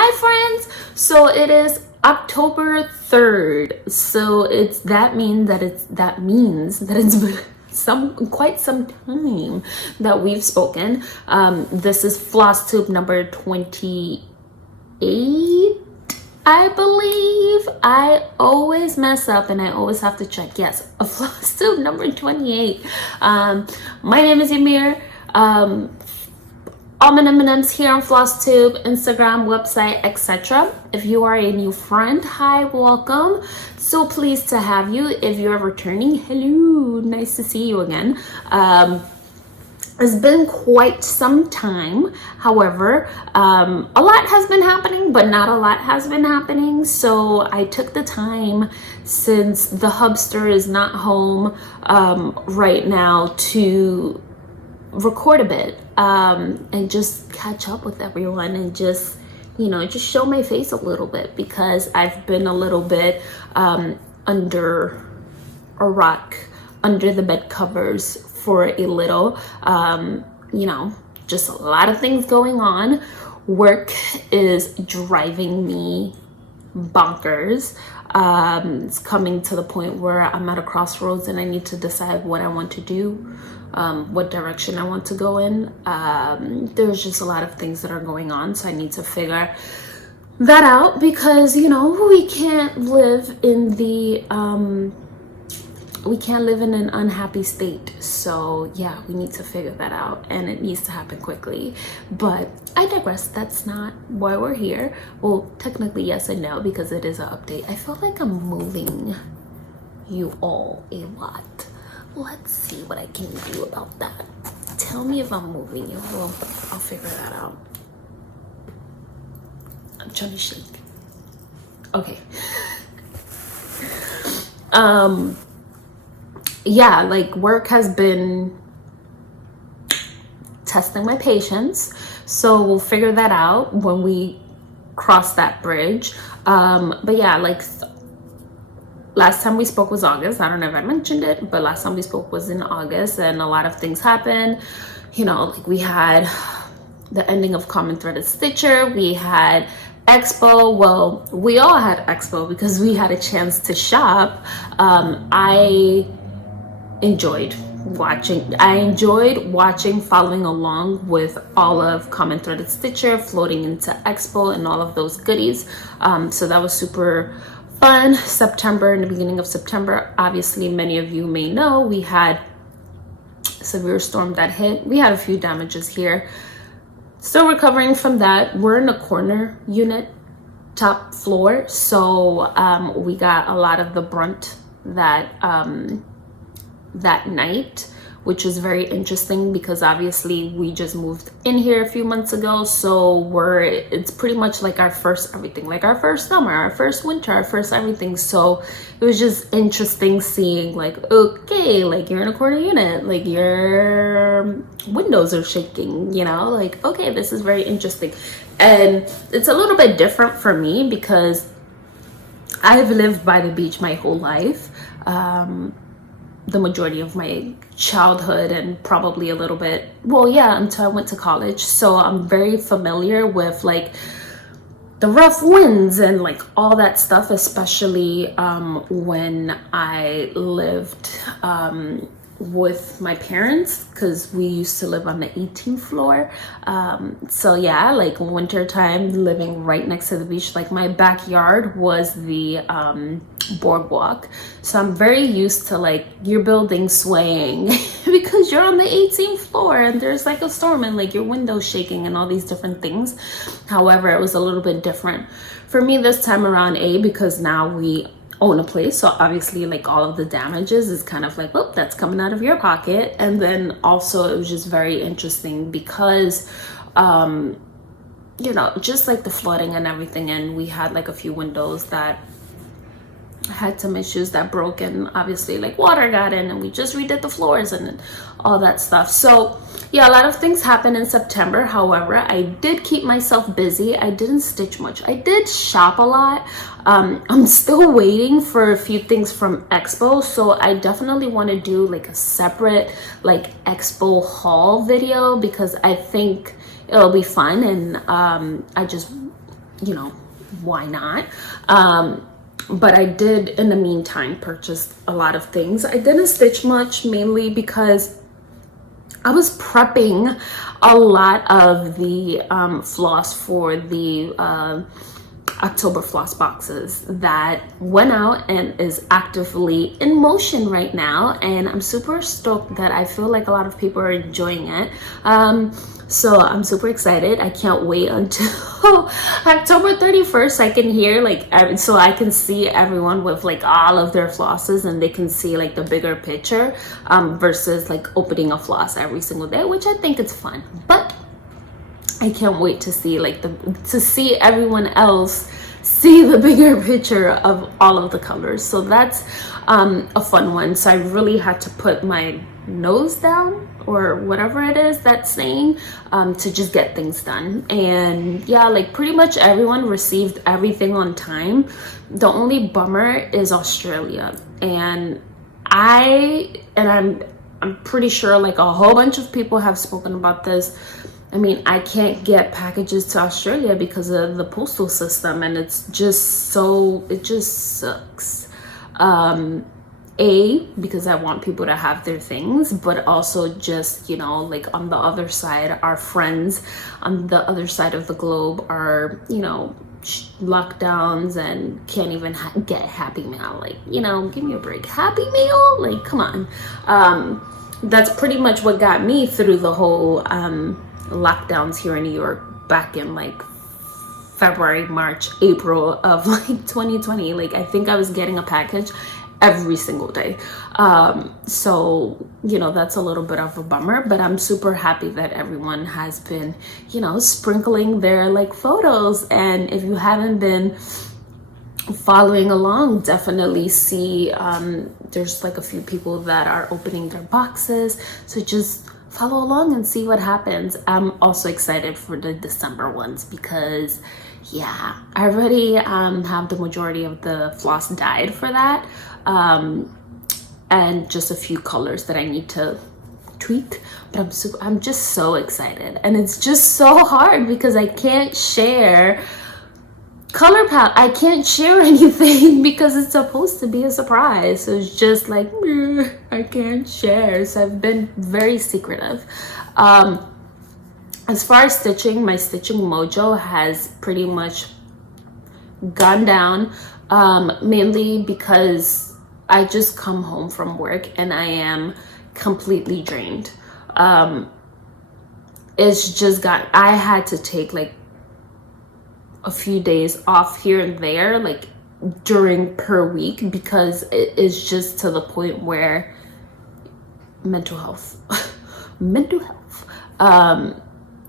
Hi friends! So it is October 3rd. So that means that it's been quite some time that we've spoken. This is Flosstube number 28, I believe. I always mess up and I always have to check. Yes, a Flosstube number 28. My name is Ymir. AlmondMnMs here on Flosstube, Instagram, website, etc. If you are a new friend, hi, welcome. So pleased to have you. If you're returning, hello, nice to see you again. It's been quite some time. However, a lot has been happening, but not a lot has been happening. So I took the time, since the hubster is not home right now, to record a bit and just catch up with everyone and just show my face a little bit, because I've been a little bit under a rock, under the bed covers for a little. Just a lot of things going on. Work is driving me bonkers. It's coming to the point where I'm at a crossroads and I need to decide what I want to do, what direction I want to go in. There's just a lot of things that are going on, so I need to figure that out, because we can't live in an unhappy state. So yeah, we need to figure that out, and it needs to happen quickly. But I digress. That's not why we're here. Well, technically yes and no, because it is an update. I feel like I'm moving you all a lot. Let's see what I can do about that. Tell me if I'm moving you. Well, I'll figure that out. I'm trying to shake. Okay. Yeah, like, work has been testing my patience, so we'll figure that out when we cross that bridge. But yeah, like, last time we spoke was August. I don't know if I mentioned it, but last time we spoke was in August, and a lot of things happened. Like, we had the ending of Common Thread at Stitcher. We had Expo. Well, we all had Expo because we had a chance to shop. I enjoyed watching, following along with all of Common Thread at Stitcher, floating into Expo and all of those goodies. So that was super fun. September, in the beginning of September, obviously many of you may know, we had a severe storm that hit. We had a few damages here. Still recovering from that. We're in a corner unit, top floor, so we got a lot of the brunt that night, which was very interesting, because obviously we just moved in here a few months ago, so it's pretty much like our first everything, like our first summer, our first winter, our first everything. So it was just interesting seeing, like, okay, like, you're in a corner unit, like, your windows are shaking, like, okay, this is very interesting. And it's a little bit different for me because I've lived by the beach my whole life, the majority of my childhood, and probably a little bit, well, yeah, until I went to college. So I'm very familiar with, like, the rough winds and, like, all that stuff, especially when I lived with my parents, because we used to live on the 18th floor. So yeah, like, winter time, living right next to the beach, like, my backyard was the boardwalk. So I'm very used to, like, your building swaying because you're on the 18th floor and there's, like, a storm and, like, your windows shaking and all these different things. However, it was a little bit different for me this time around, because now we own a place, so obviously, like, all of the damages is kind of like, oh, that's coming out of your pocket. And then also, it was just very interesting because just like the flooding and everything, and we had, like, a few windows that had some issues that broke, and obviously, like, water got in, and we just redid the floors and all that stuff. So yeah, a lot of things happened in September. However, I did keep myself busy. I didn't stitch much. I did shop a lot. I'm still waiting for a few things from Expo, so I definitely want to do, like, a separate, like, Expo haul video, because I think it'll be fun. And I just you know, why not? But I did in the meantime purchase a lot of things. I didn't stitch much, mainly because I was prepping a lot of the floss for the October floss boxes that went out and is actively in motion right now, and I'm super stoked that I feel like a lot of people are enjoying it. So I'm super excited. I can't wait until October 31st. I can hear so I can see everyone with like all of their flosses, and they can see like the bigger picture versus like opening a floss every single day, which I think it's fun. But I can't wait to see to see everyone else see the bigger picture of all of the colors. So that's a fun one. So I really had to put my nose down, or whatever it is that's saying, to just get things done. And yeah, like pretty much everyone received everything on time. The only bummer is Australia, and I'm pretty sure like a whole bunch of people have spoken about this. I mean, I can't get packages to Australia because of the postal system, and it just sucks. Because I want people to have their things, but also just, you know, like on the other side, our friends on the other side of the globe are, you know, lockdowns and can't even get Happy Meal. Like, you know, give me a break. Happy Meal? Like, come on. That's pretty much what got me through the whole lockdowns here in New York back in like February, March, April of like 2020. Like, I think I was getting a package every single day. So, you know, that's a little bit of a bummer, but I'm super happy that everyone has been, you know, sprinkling their like photos. And if you haven't been following along, definitely see there's like a few people that are opening their boxes, so just follow along and see what happens. I'm also excited for the December ones because yeah, I already have the majority of the floss dyed for that, and just a few colors that I need to tweak. But I'm just so excited, and it's just so hard because I can't share color palette. I can't share anything because it's supposed to be a surprise. So it's just like, I can't share. So I've been very secretive. As far as stitching, my stitching mojo has pretty much gone down, mainly because I just come home from work and I am completely drained. It's just I had to take like a few days off here and there, like during per week, because it is just to the point where mental health.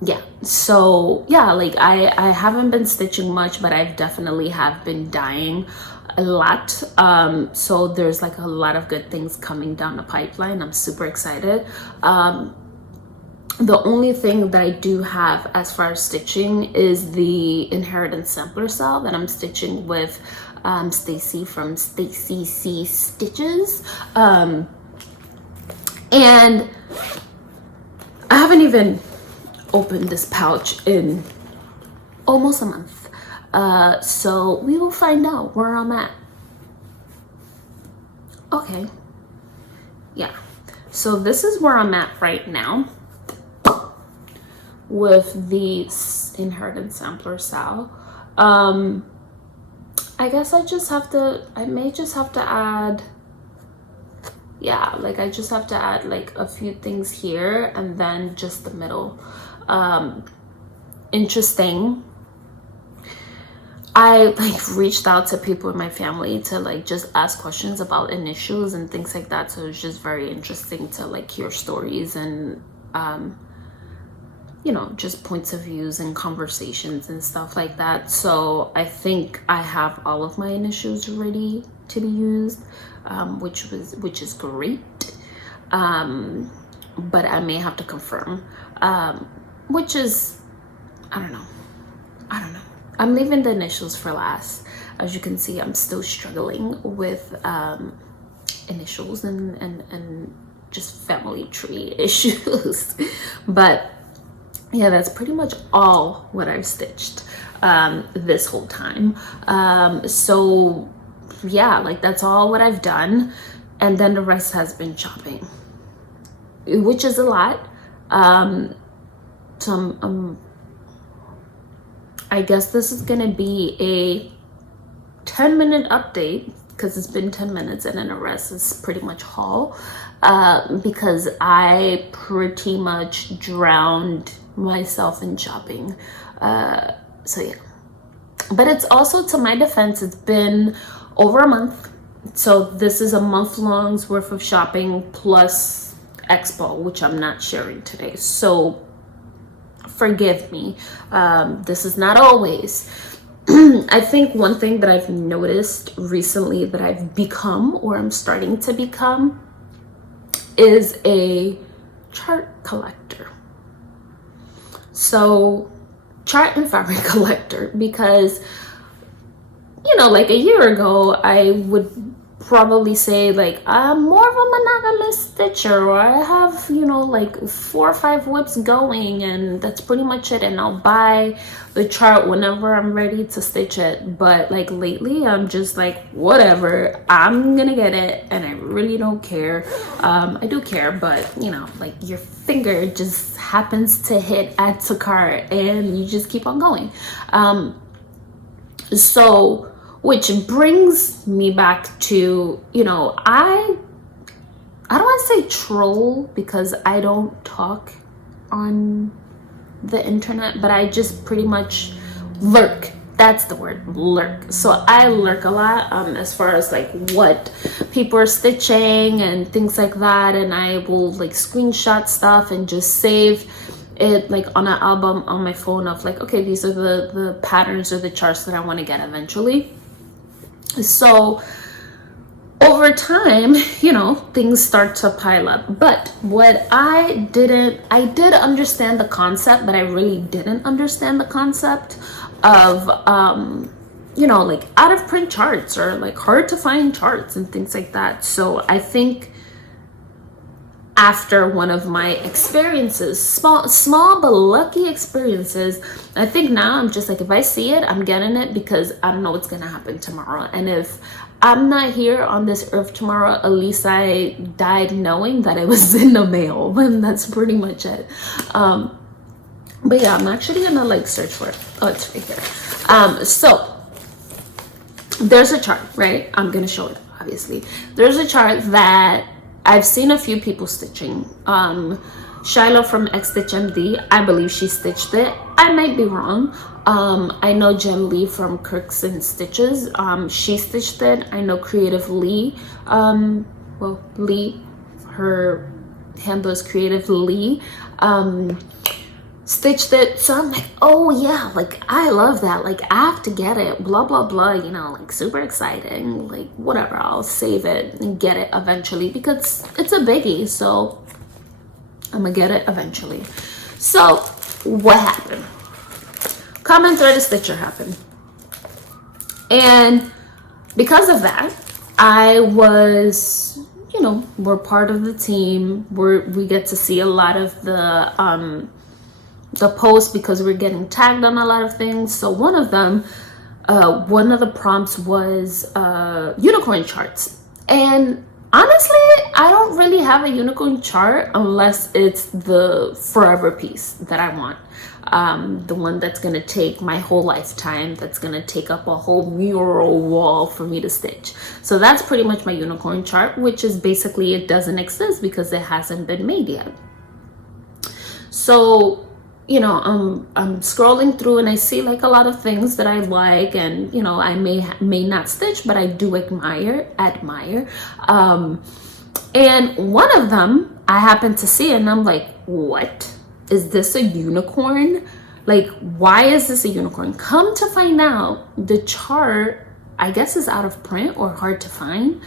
Yeah, so yeah, like I haven't been stitching much, but I've definitely have been dyeing a lot. So there's like a lot of good things coming down the pipeline. I'm super excited. The only thing that I do have as far as stitching is the Inheritance Sampler SAL that I'm stitching with Stacy from Stacy C Stitches. And I haven't even opened this pouch in almost a month. So we will find out where I'm at. Okay. Yeah. So this is where I'm at right now with the Inheritance Sampler SAL. I guess I may just have to add, yeah, like I just have to add like a few things here and then just the middle. Interesting. I like reached out to people in my family to like just ask questions about initials and things like that. So it's just very interesting to like hear stories and you know, just points of views and conversations and stuff like that. So I think I have all of my initials ready to be used, which is great. But I may have to confirm, which is, I don't know. I'm leaving the initials for last. As you can see, I'm still struggling with initials and just family tree issues. But yeah, that's pretty much all what I've stitched this whole time. So yeah, like that's all what I've done, and then the rest has been shopping, which is a lot. So I guess this is gonna be a 10-minute update because it's been 10 minutes, and then the rest is pretty much haul, because I pretty much drowned myself in shopping. So yeah, but it's also, to my defense, it's been over a month, so this is a month-long's worth of shopping plus expo, which I'm not sharing today, so forgive me. This is not always. I think one thing that I've noticed recently that I've become, or I'm starting to become, is a chart collector. So chart and fabric collector, because, you know, like a year ago, I would probably say like I'm more of a monogamous stitcher, or I have, you know, like 4 or 5 whips going, and that's pretty much it, and I'll buy the chart whenever I'm ready to stitch it. But like lately, I'm just like, whatever, I'm gonna get it, and I really don't care. I do care, but you know, like your finger just happens to hit add to cart and you just keep on going. So which brings me back to, you know, I don't want to say troll because I don't talk on the internet, but I just pretty much lurk. That's the word, lurk. So I lurk a lot, as far as like what people are stitching and things like that, and I will like screenshot stuff and just save it like on an album on my phone of like, okay, these are the patterns or the charts that I want to get eventually. So over time, you know, things start to pile up. But what I did understand the concept, but I really didn't understand the concept of, you know, like out of print charts or like hard to find charts and things like that. So I think after one of my experiences, small but lucky experiences, I think now I'm just like, if I see it, I'm getting it, because I don't know what's gonna happen tomorrow. And if I'm not here on this earth tomorrow, at least I died knowing that it was in the mail. And that's pretty much it. But yeah, I'm actually gonna like search for it. Oh, it's right here. So there's a chart, right? I'm gonna show it, obviously. There's a chart that I've seen a few people stitching. Shiloh from Stitch MD, I believe she stitched it. I might be wrong. I know Jen Lee from Kirks and Stitches, she stitched it. I know Creative Lee, well, Lee, her handle is Creative Lee, stitched it. So I'm like, oh yeah, like I love that, like I have to get it, blah blah blah, you know, like super exciting, like whatever, I'll save it and get it eventually because it's a biggie, so I'm gonna get it eventually. So what happened? Common thread of Stitcher happened, and because of that, I was, you know, we're part of the team, we get to see a lot of the posts because we're getting tagged on a lot of things. So one of them, one of the prompts was unicorn charts, and honestly, I don't really have a unicorn chart unless it's the forever piece that I want. The one that's gonna take my whole lifetime, that's gonna take up a whole mural wall for me to stitch. So that's pretty much my unicorn chart, which is basically it doesn't exist because it hasn't been made yet. So, you know, I'm scrolling through and I see like a lot of things that I like, and you know, I may not stitch, but I do admire. And one of them I happened to see, and I'm like, what? Is this a unicorn? Like, why is this a unicorn? Come to find out, the chart, I guess, is out of print or hard to find.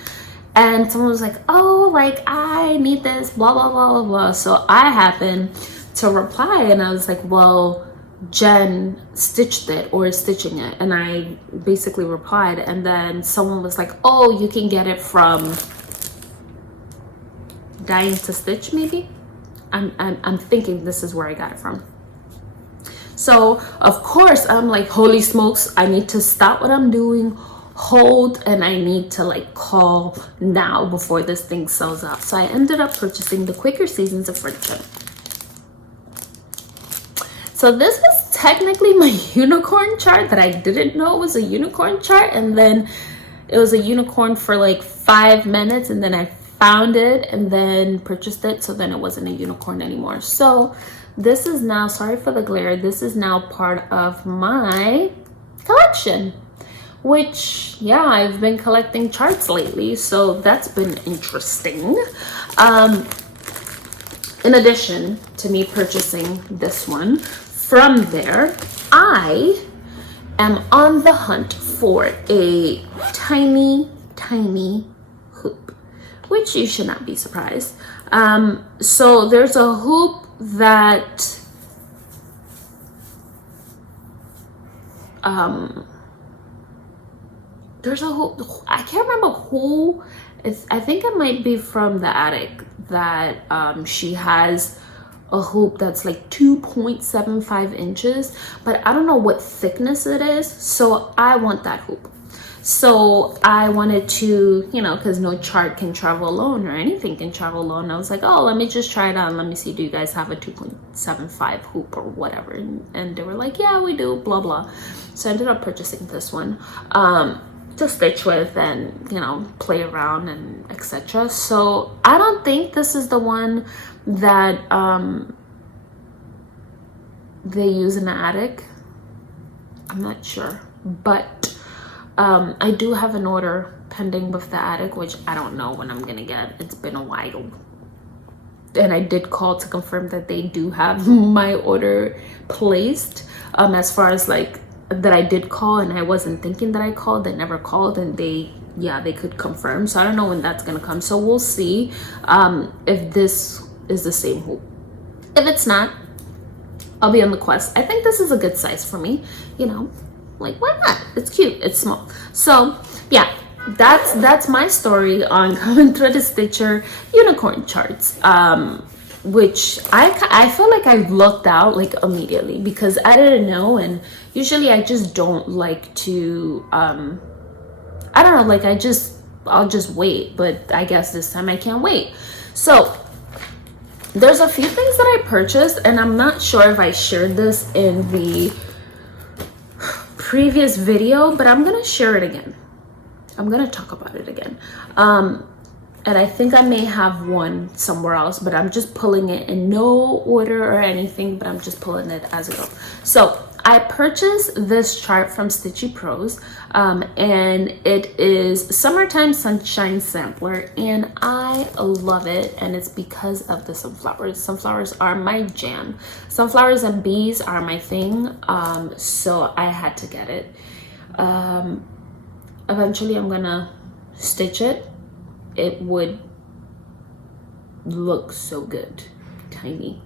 And someone was like, oh, like, I need this, blah, blah, blah, blah, blah. So I happened to reply, and I was like, well, Jen stitched it or is stitching it. And I basically replied, and then someone was like, oh, you can get it from Dying to Stitch, maybe? I'm thinking this is where I got it from. So of course I'm like, holy smokes, I need to stop what I'm doing, hold, and I need to like call now before this thing sells out. So I ended up purchasing the Quicker Seasons of Friendship. So this was technically my unicorn chart that I didn't know was a unicorn chart, and then it was a unicorn for like 5 minutes, and then I found it and then purchased it, so then it wasn't a unicorn anymore. So this is now, sorry for the glare, this is now part of my collection, which, yeah, I've been collecting charts lately, so that's been interesting. In addition to me purchasing this one, from there, I am on the hunt for a tiny hoop, which you should not be surprised. So there's a hoop that there's a hoop, I can't remember who, I think it might be from the attic, that she has a hoop that's like 2.75 inches, but I don't know what thickness it is, so I want that hoop. So I wanted to, you know, because no chart can travel alone or anything can travel alone. I was like, oh, let me just try it on. Let me see, do you guys have a 2.75 hoop or whatever? And they were like, yeah, we do, blah, blah. So I ended up purchasing this one to stitch with and, you know, play around and etc. So I don't think this is the one that they use in the attic. I'm not sure, but I do have an order pending with the attic, which I don't know when I'm gonna get. It's been a while, and I did call to confirm that they do have my order placed. As far as like that, I did call, and I wasn't thinking that I called. They never called, and they could confirm. So I don't know when that's gonna come. So we'll see if this is the same hoop. If it's not, I'll be on the quest. I think this is a good size for me, you know, like why not? It's cute, it's small. So yeah, that's my story on coming through the Stitcher unicorn charts, which I feel like I lucked out like immediately because I didn't know, and usually I just don't like to I don't know, like I'll just wait, but I guess this time I can't wait. So there's a few things that I purchased, and I'm not sure if I shared this in the previous video, but I'm gonna share it again. I'm gonna talk about it again. And I think I may have one somewhere else, but I'm just pulling it in no order or anything, but I'm just pulling it as I go. So I purchased this chart from Stitchy Pros, and it is Summertime Sunshine Sampler, and I love it, and it's because of the sunflowers. Sunflowers are my jam. Sunflowers and bees are my thing, so I had to get it. Eventually I'm gonna stitch it. It would look so good, tiny.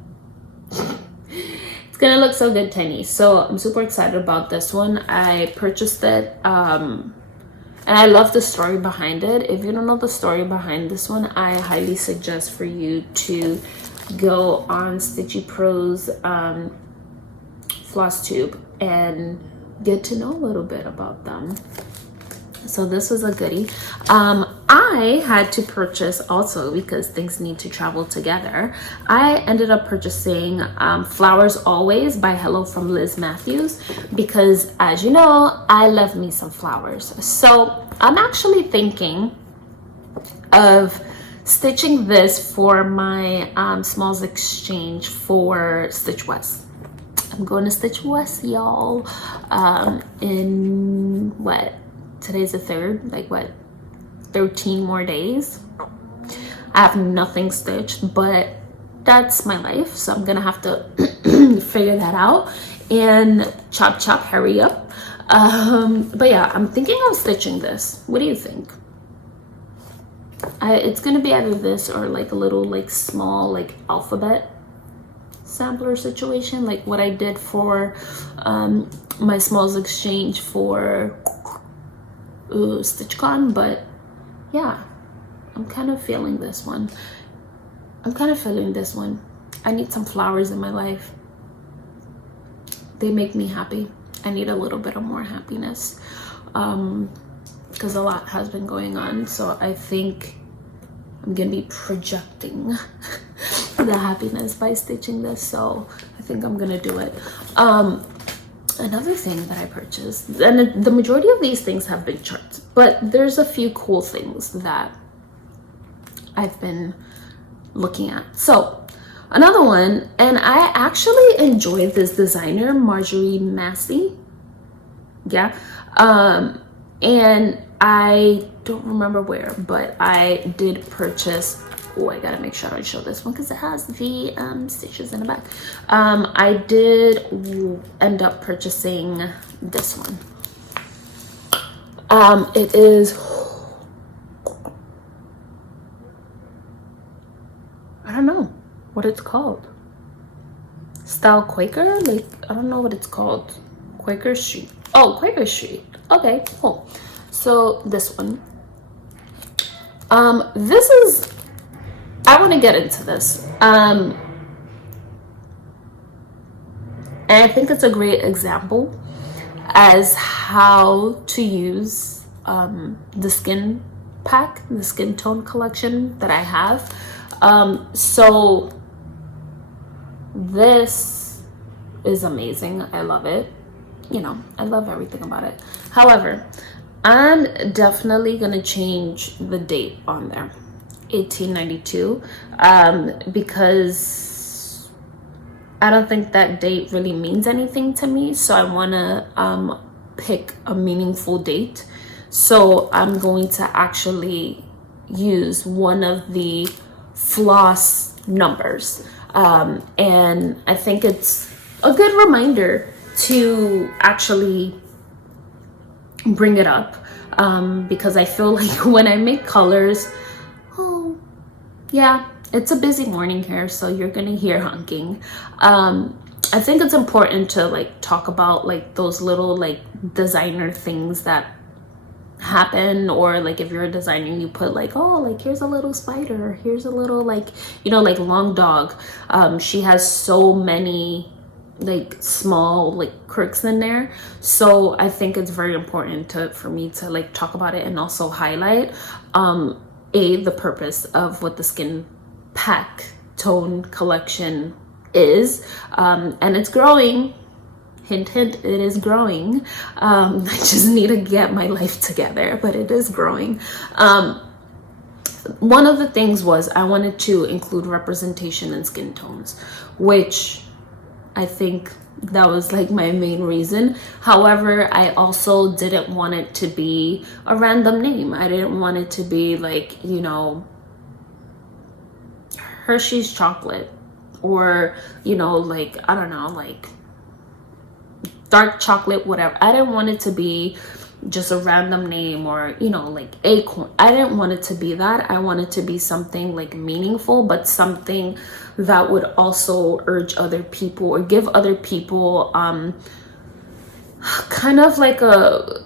It's gonna look so good, tiny. So I'm super excited about this one. I purchased it, and I love the story behind it. If you don't know the story behind this one, I highly suggest for you to go on Stitchy Pros Flosstube and get to know a little bit about them. So this was a goodie. I had to purchase also, because things need to travel together, I ended up purchasing Flowers Always by Hello from Liz Matthews, because as you know, I love me some flowers. So I'm actually thinking of stitching this for my Smalls Exchange for Stitch West. I'm going to Stitch West, y'all, in what? Today's the 3rd, like what, 13 more days. I have nothing stitched, but that's my life, so I'm gonna have to figure that out and chop hurry up. But yeah, I'm thinking of stitching this. What do you think? It's gonna be either this or like a little like small like alphabet sampler situation, like what I did for my Smalls Exchange for StitchCon. But yeah, I'm kind of feeling this one. I need some flowers in my life. they make me happy. I need a little bit of more happiness, because a lot has been going on. So I think I'm gonna be projecting the happiness by stitching this. So I think I'm gonna do it. Another thing that I purchased, and the majority of these things have been charts, but there's a few cool things that I've been looking at. So another one, and I actually enjoyed this designer, Marjorie Massey. Yeah. And I don't remember where, but I did purchase, oh, I gotta make sure I don't show this one because it has the stitches in the back. I did end up purchasing this one. It is, I don't know what it's called. Style Quaker? Like, I don't know what it's called. Quaker Street. Oh, Quaker Street. Okay, cool. So this one. This is, I want to get into this. And I think it's a great example as how to use the skin pack, the skin tone collection that I have. So this is amazing. I love it. You know, I love everything about it. However, I'm definitely gonna change the date on there, 1892, because I don't think that date really means anything to me. So I wanna pick a meaningful date. So I'm going to actually use one of the floss numbers. And I think it's a good reminder to actually bring it up, because I feel like when I make colors, oh yeah, it's a busy morning here, so you're gonna hear honking. I think it's important to like talk about like those little like designer things that happen, or like if you're a designer, you put like, oh, like here's a little spider, here's a little like, you know, like Long Dog, she has so many like small like quirks in there. So I think it's very important for me to like talk about it and also highlight the purpose of what the skin pack tone collection is, and it's growing. Hint, hint, it is growing. I just need to get my life together, but it is growing. One of the things was I wanted to include representation in skin tones, which I think that was like my main reason. However, I also didn't want it to be a random name. I didn't want it to be like, you know, Hershey's chocolate, or, you know, like, I don't know, like dark chocolate, whatever. I didn't want it to be just a random name, or, you know, like acorn. I didn't want it to be that. I wanted to be something like meaningful, but something that would also urge other people or give other people kind of like a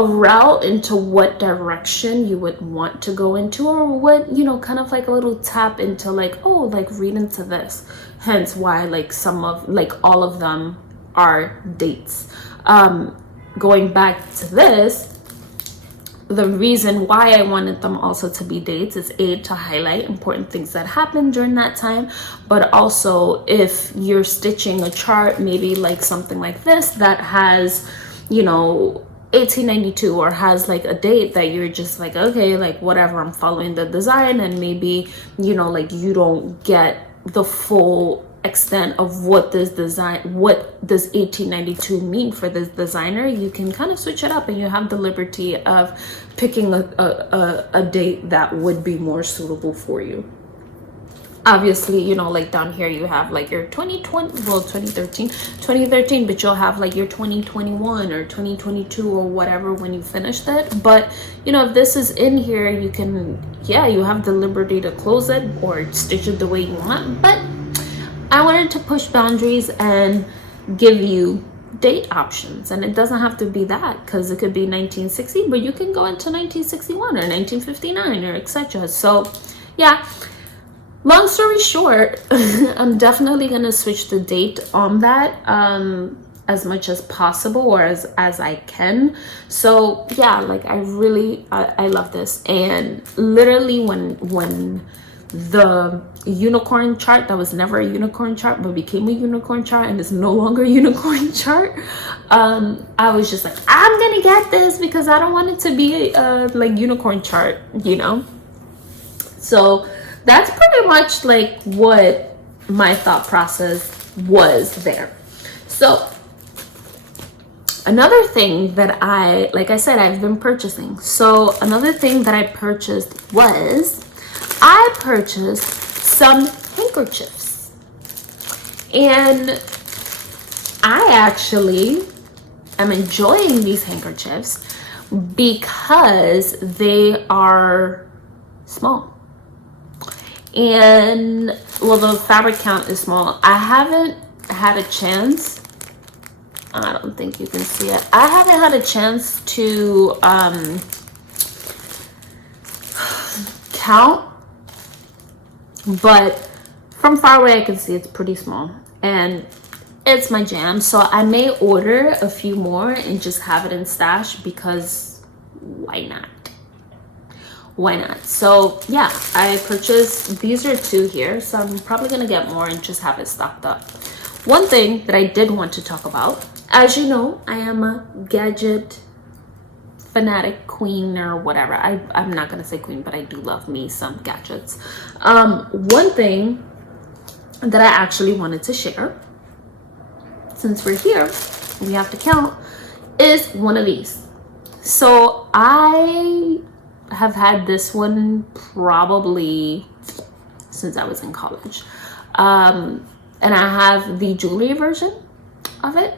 route into what direction you would want to go into, or what, you know, kind of like a little tap into like, oh, like read into this. Hence why like some of like all of them are dates. Going back to this, the reason why I wanted them also to be dates is to highlight important things that happened during that time, but also if you're stitching a chart, maybe like something like this that has, you know, 1892, or has like a date that you're just like, okay, like whatever, I'm following the design, and maybe, you know, like you don't get the full extent of what this design, what does 1892 mean for this designer, you can kind of switch it up, and you have the liberty of picking a date that would be more suitable for you. Obviously, you know, like down here you have like your 2020, well 2013, but you'll have like your 2021 or 2022 or whatever when you finished it. But you know, if this is in here, you can, yeah, you have the liberty to close it or stitch it the way you want. But I wanted to push boundaries and give you date options, and it doesn't have to be that, because it could be 1960, but you can go into 1961 or 1959 or etc. So yeah, long story short, I'm definitely gonna switch the date on that as much as possible, or as I can. So yeah, like I really I love this. And literally when the unicorn chart that was never a unicorn chart but became a unicorn chart and is no longer a unicorn chart, I was just like, I'm gonna get this because I don't want it to be a like unicorn chart, you know. So that's pretty much like what my thought process was there. So another thing that like I said, I've been purchasing. So another thing that I purchased was I purchased some handkerchiefs. And I actually am enjoying these handkerchiefs because they are small. And well, the fabric count is small. I haven't had a chance, I don't think you can see it, I haven't had a chance to count, but from far away I can see it's pretty small and it's my jam. So I may order a few more and just have it in stash because why not? Why not? So yeah, I purchased, these are 2 here, so I'm probably gonna get more and just have it stocked up. One thing that I did want to talk about, as you know, I am a gadget fanatic queen or whatever. I'm not gonna say queen, but I do love me some gadgets. One thing that I actually wanted to share, since we're here, we have to count, is one of these. So I have had this one probably since I was in college. And I have the jewelry version of it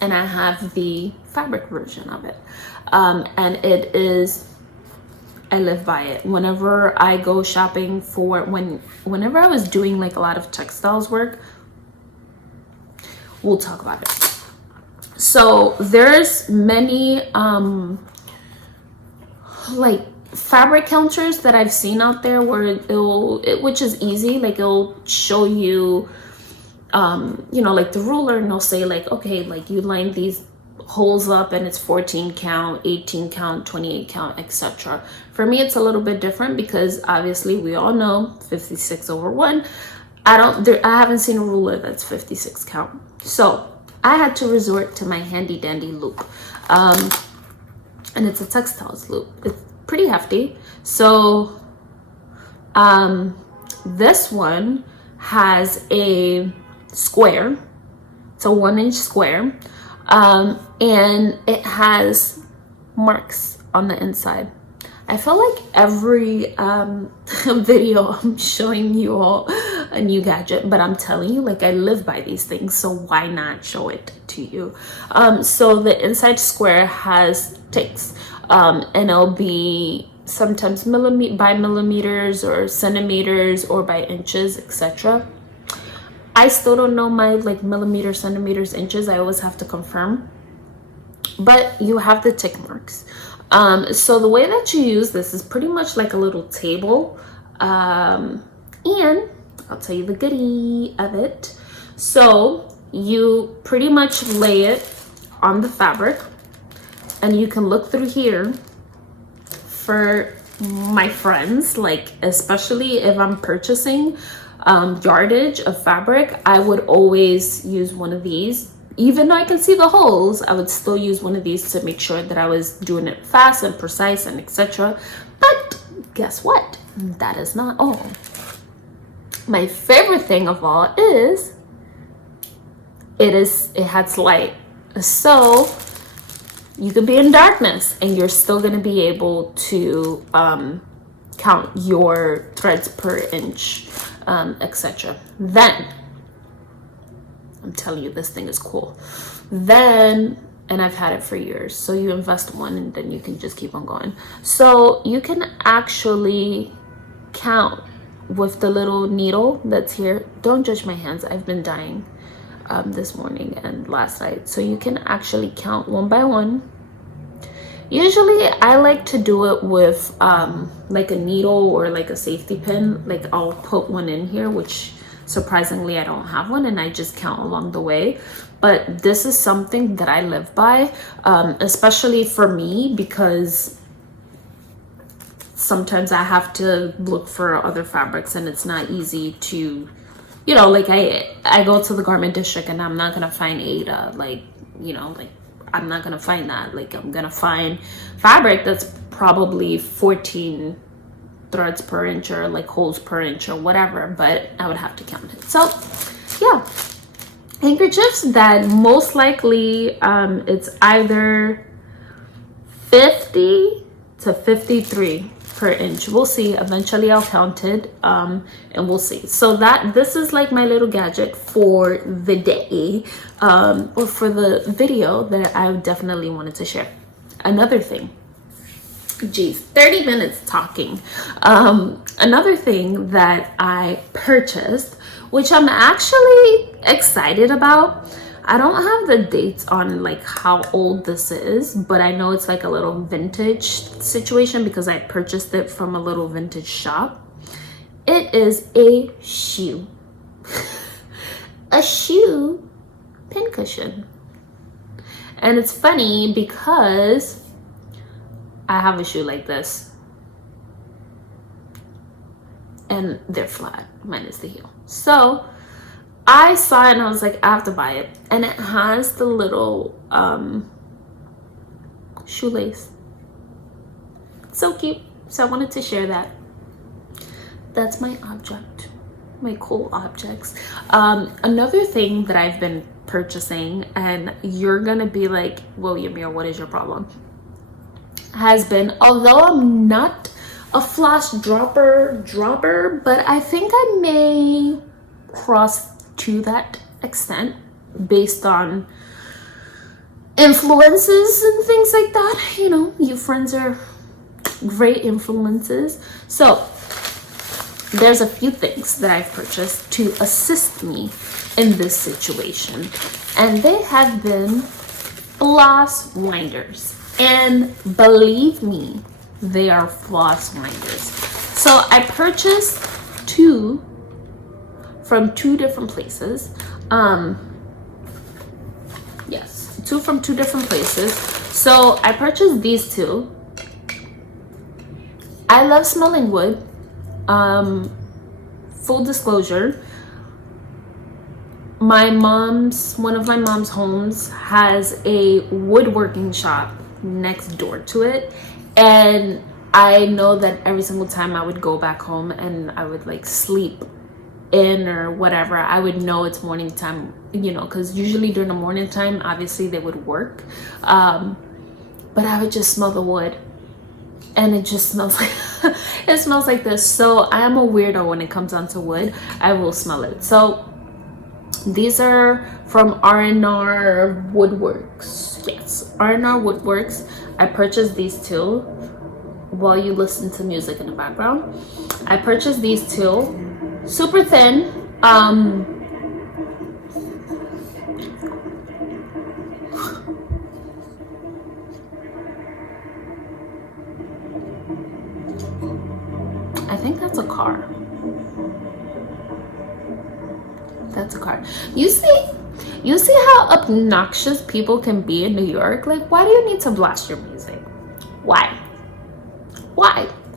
and I have the fabric version of it. And it is, I live by it. Whenever I go shopping for, whenever I was doing like a lot of textiles work, we'll talk about it. So there's many like fabric counters that I've seen out there where which is easy, like it'll show you you know, like the ruler, and they'll say like, okay, like you line these holes up and it's 14 count, 18 count, 28 count, etc. For me it's a little bit different because obviously we all know 56/1. I haven't seen a ruler that's 56 count, so I had to resort to my handy dandy loop, and it's a textiles loop. It's pretty hefty. So this one has a square, it's a 1-inch square, and it has marks on the inside. I feel like every video I'm showing you all a new gadget, but I'm telling you, like, I live by these things, so why not show it to you? So the inside square has ticks, and it'll be sometimes by millimeters or centimeters or by inches, etc. I still don't know my like millimeters, centimeters, inches. I always have to confirm, but you have the tick marks. So the way that you use this is pretty much like a little table, and I'll tell you the goodie of it. So you pretty much lay it on the fabric, and you can look through here. For my friends, like especially if I'm purchasing yardage of fabric, I would always use one of these. Even though I can see the holes, I would still use one of these to make sure that I was doing it fast and precise and etc. But guess what? That is not all. My favorite thing of all is it has light. So you could be in darkness and you're still going to be able to count your threads per inch, etc. Then I'm telling you, this thing is cool. Then, and I've had it for years, so you invest one and then you can just keep on going. So you can actually count with the little needle that's here. Don't judge my hands, I've been dying this morning and last night. So you can actually count one by one, Usually I like to do it with like a needle or like a safety pin. Like I'll put one in here, which surprisingly I don't have one, and I just count along the way. But this is something that I live by, especially for me, because sometimes I have to look for other fabrics and it's not easy to, you know, like I go to the garment district and I'm not gonna find Ada, like, you know, like I'm not gonna find that. Like I'm gonna find fabric that's probably 14 threads per inch or like holes per inch or whatever, but I would have to count it. So yeah, handkerchiefs that most likely it's either 50 to 53 per inch. We'll see. Eventually I'll count it and we'll see. So this is like my little gadget for the day, or for the video, that I definitely wanted to share. Another thing, geez, 30 minutes talking. Another thing that I purchased, which I'm actually excited about. I don't have the dates on like how old this is, but I know it's like a little vintage situation because I purchased it from a little vintage shop. It is a shoe. A shoe pincushion. And it's funny because I have a shoe like this and they're flat, minus the heel. So I saw it and I was like, I have to buy it. And it has the little shoelace. So cute. So I wanted to share that. That's my object. My cool objects. Another thing that I've been purchasing, and you're gonna be like, well, Yamir, what is your problem? Has been, although I'm not a floss dropper, but I think I may cross to that extent based on influences and things like that. You know, you friends are great influences. So there's a few things that I've purchased to assist me in this situation, and they have been floss winders, and believe me, they are floss winders. So I purchased two from two different places. Yes, two from two different places. So I purchased these two. I love smelling wood. Full disclosure, one of my mom's homes has a woodworking shop next door to it, and I know that every single time I would go back home and I would like sleep in or whatever, I would know it's morning time, you know, because usually during the morning time obviously they would work, but I would just smell the wood and it just smells like it smells like this. So I am a weirdo when it comes down to wood. I will smell it. So these are from R&R Woodworks. Yes, R&R Woodworks. I purchased these two while you listen to music in the background. I purchased these two. Super thin. I think that's a car. That's a car. You see how obnoxious people can be in New York? Like, why do you need to blast your music? Why?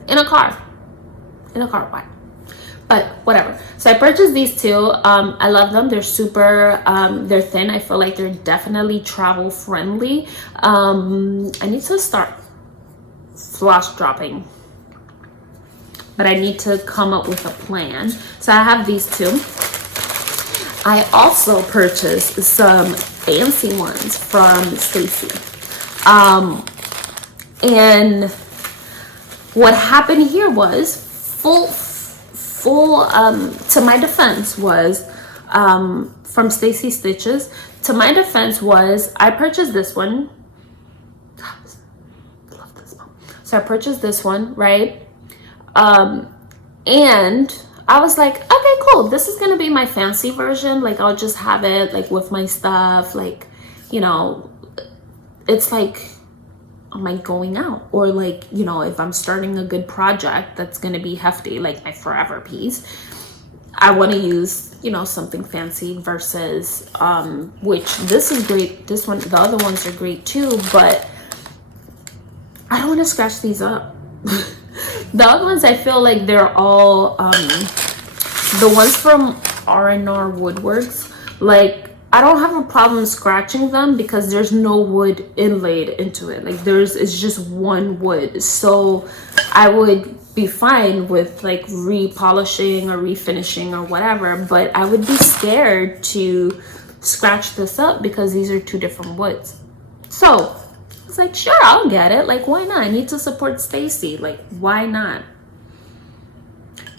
In a car, why? But whatever. So I purchased these two. I love them. They're super, they're thin. I feel like they're definitely travel friendly. I need to start floss dropping, but I need to come up with a plan. So I have these two. I also purchased some fancy ones from Stacy. And what happened here was full to my defense was from Stacy Stitches. To my defense was I purchased this one. I love this one. So I purchased this one, right? And I was like, okay, cool. This is gonna be my fancy version. Like, I'll just have it like with my stuff. Like, you know, it's like am I going out? Or like, you know, if I'm starting a good project that's gonna be hefty, like my forever piece, I want to use, you know, something fancy versus which this is great. This one, the other ones are great too, but I don't want to scratch these up. The other ones, I feel like they're all the ones from R&R Woodworks, like I don't have a problem scratching them because there's no wood inlaid into it. Like it's just one wood, so I would be fine with like repolishing or refinishing or whatever, but I would be scared to scratch this up because these are two different woods. So it's like, sure, I'll get it. Like, why not? I need to support Stacy. Like, why not?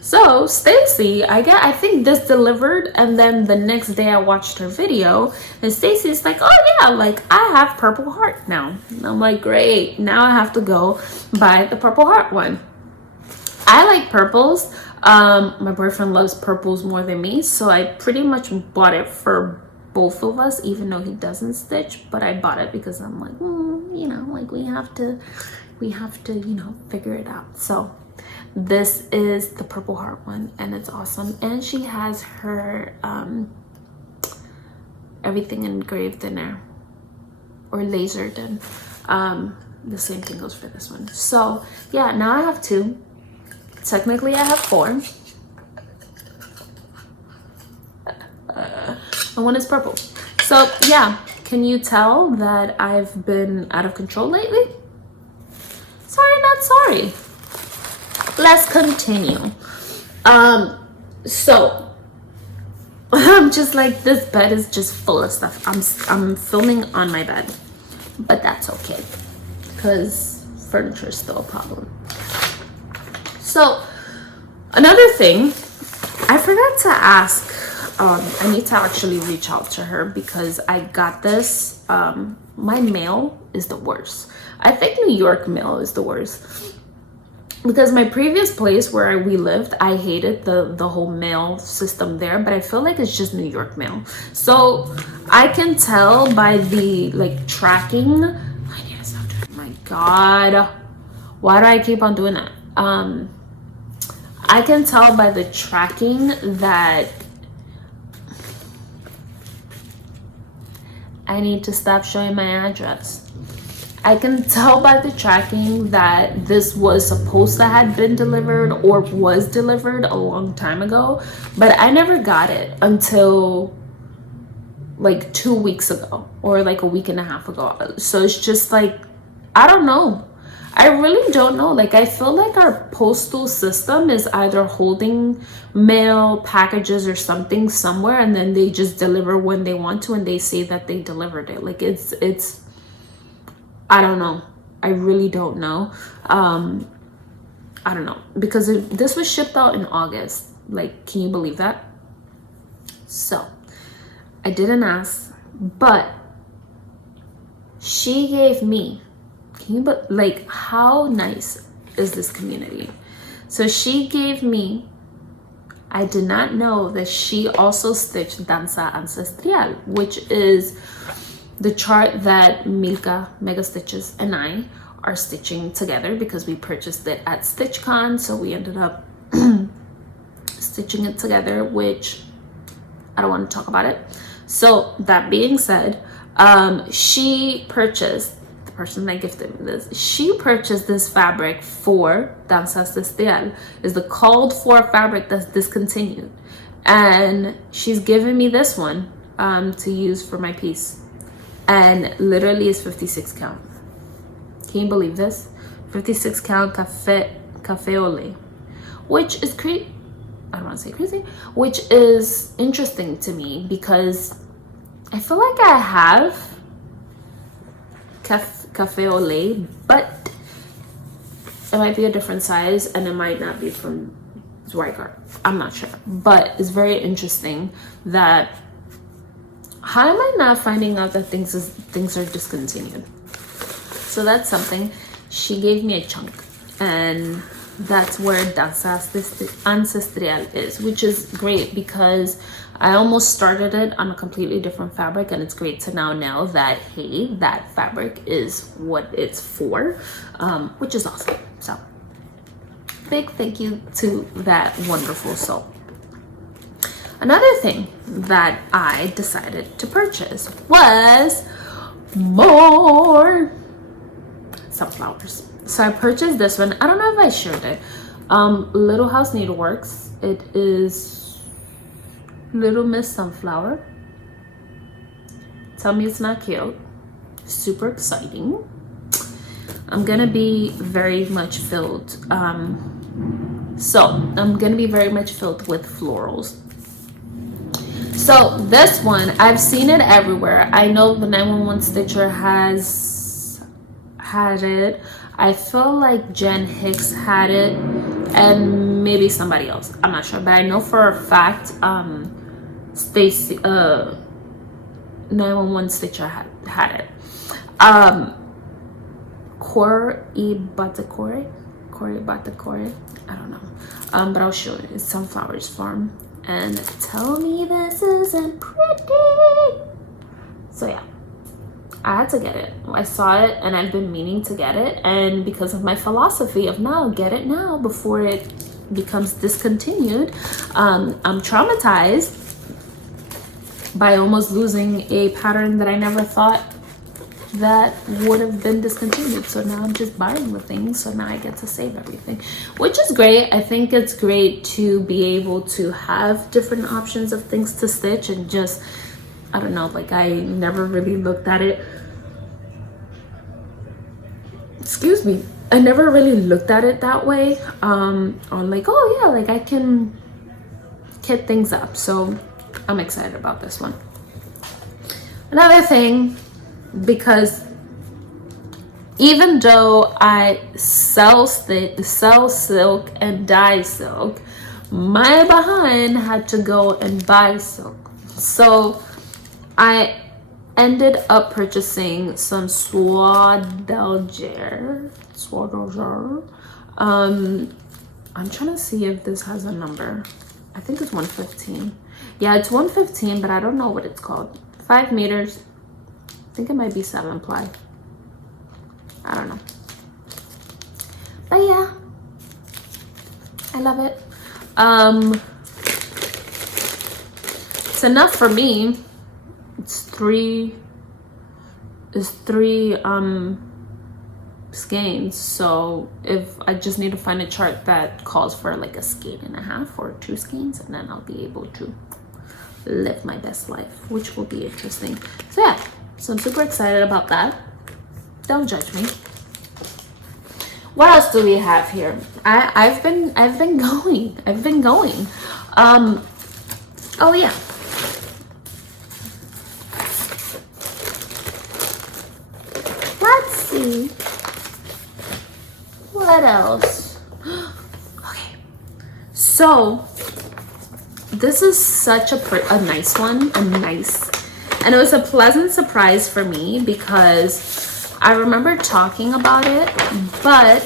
So Stacy, I think this delivered, and then the next day I watched her video, and Stacy's like, oh yeah, like I have Purple Heart now. And I'm like, great, now I have to go buy the Purple Heart one. I like purples. My boyfriend loves purples more than me, so I pretty much bought it for both of us, even though he doesn't stitch, but I bought it because I'm like, you know, like we have to, you know, figure it out. So this is the Purple Heart one, and it's awesome. And she has her everything engraved in there, or lasered in. The same thing goes for this one. So yeah, now I have two. Technically I have four. And one is purple. So yeah, can you tell that I've been out of control lately? Sorry, not sorry. Let's continue. So I'm just like, this bed is just full of stuff. I'm filming on my bed, but that's okay because furniture is still a problem. So another thing, I forgot to ask, I need to actually reach out to her because I got this, my mail is the worst. I think New York mail is the worst. Because my previous place where we lived, I hated the whole mail system there, but I feel like it's just New York mail. So I can tell by the like tracking. I need to stop doing it. My God, why do I keep on doing that? I can tell by the tracking that I need to stop showing my address. I can tell by the tracking that this was supposed to have been delivered or was delivered a long time ago, but I never got it until like 2 weeks ago or like a week and a half ago. So it's just like, I don't know. I really don't know. Like, I feel like our postal system is either holding mail packages or something somewhere, and then they just deliver when they want to, and they say that they delivered it. Like, it's I don't know. I really don't know. I don't know, because this was shipped out in August. Like, can you believe that? So I didn't ask, but she gave me, but like, how nice is this community? So she gave me, I did not know that she also stitched Danza Ancestral, which is the chart that Milka Mega Stitches and I are stitching together because we purchased it at StitchCon. So we ended up stitching it together, which I don't want to talk about it. So that being said, she purchased, the person that gifted me this, she purchased this fabric for Danza Ancestral. Is the called for fabric that's discontinued, and she's given me this one to use for my piece, and literally is 56 count. Can you believe this? 56 count cafe au lait, which is I don't want to say crazy, which is interesting to me because I feel like I have cafe au lait, but it might be a different size and it might not be from Zweigart. I'm not sure, but it's very interesting that, how am I not finding out that things are discontinued? So that's something. She gave me a chunk, and that's where Danza Ancestral is, which is great because I almost started it on a completely different fabric, and it's great to now know that, hey, that fabric is what it's for, which is awesome. So big thank you to that wonderful soul. Another thing that I decided to purchase was more sunflowers. So I purchased this one. I don't know if I showed it. Little House Needleworks. It is Little Miss Sunflower. Tell me it's not cute. Super exciting. I'm gonna be very much filled. I'm gonna be very much filled with florals. So this one, I've seen it everywhere. I know the 911 Stitcher has had it. I feel like Jen Hicks had it, and maybe somebody else. I'm not sure, but I know for a fact Stacy 911 Stitcher had it. Corey Batakore, I don't know, but I'll show it. It's Sunflowers Farm, and tell me this isn't pretty. So yeah, I had to get it. I saw it and I've been meaning to get it, and because of my philosophy of now, get it now before it becomes discontinued, I'm traumatized by almost losing a pattern that I never thought that would have been discontinued. So now I'm just buying the things, so now I get to save everything, which is great. I think it's great to be able to have different options of things to stitch, and just, I don't know, like I never really looked at it, excuse me, I never really looked at it that way, on like, oh yeah, like I can kit things up. So I'm excited about this one. Another thing, because even though I sell silk and dye silk, my behind had to go and buy silk. So I ended up purchasing some swaddlegear. I'm trying to see if this has a number. I think it's 115. Yeah, it's 115, but I don't know what it's called. 5 meters. I think it might be 7 ply. I don't know. But yeah, I love it. It's enough for me. It's three skeins. So if I just need to find a chart that calls for like a skein and a half or 2 skeins, and then I'll be able to live my best life, which will be interesting. So yeah, so I'm super excited about that. Don't judge me. What else do we have here? I've been going. Oh yeah. Let's see. What else? Okay. So this is such a nice one, and it was a pleasant surprise for me because I remember talking about it, but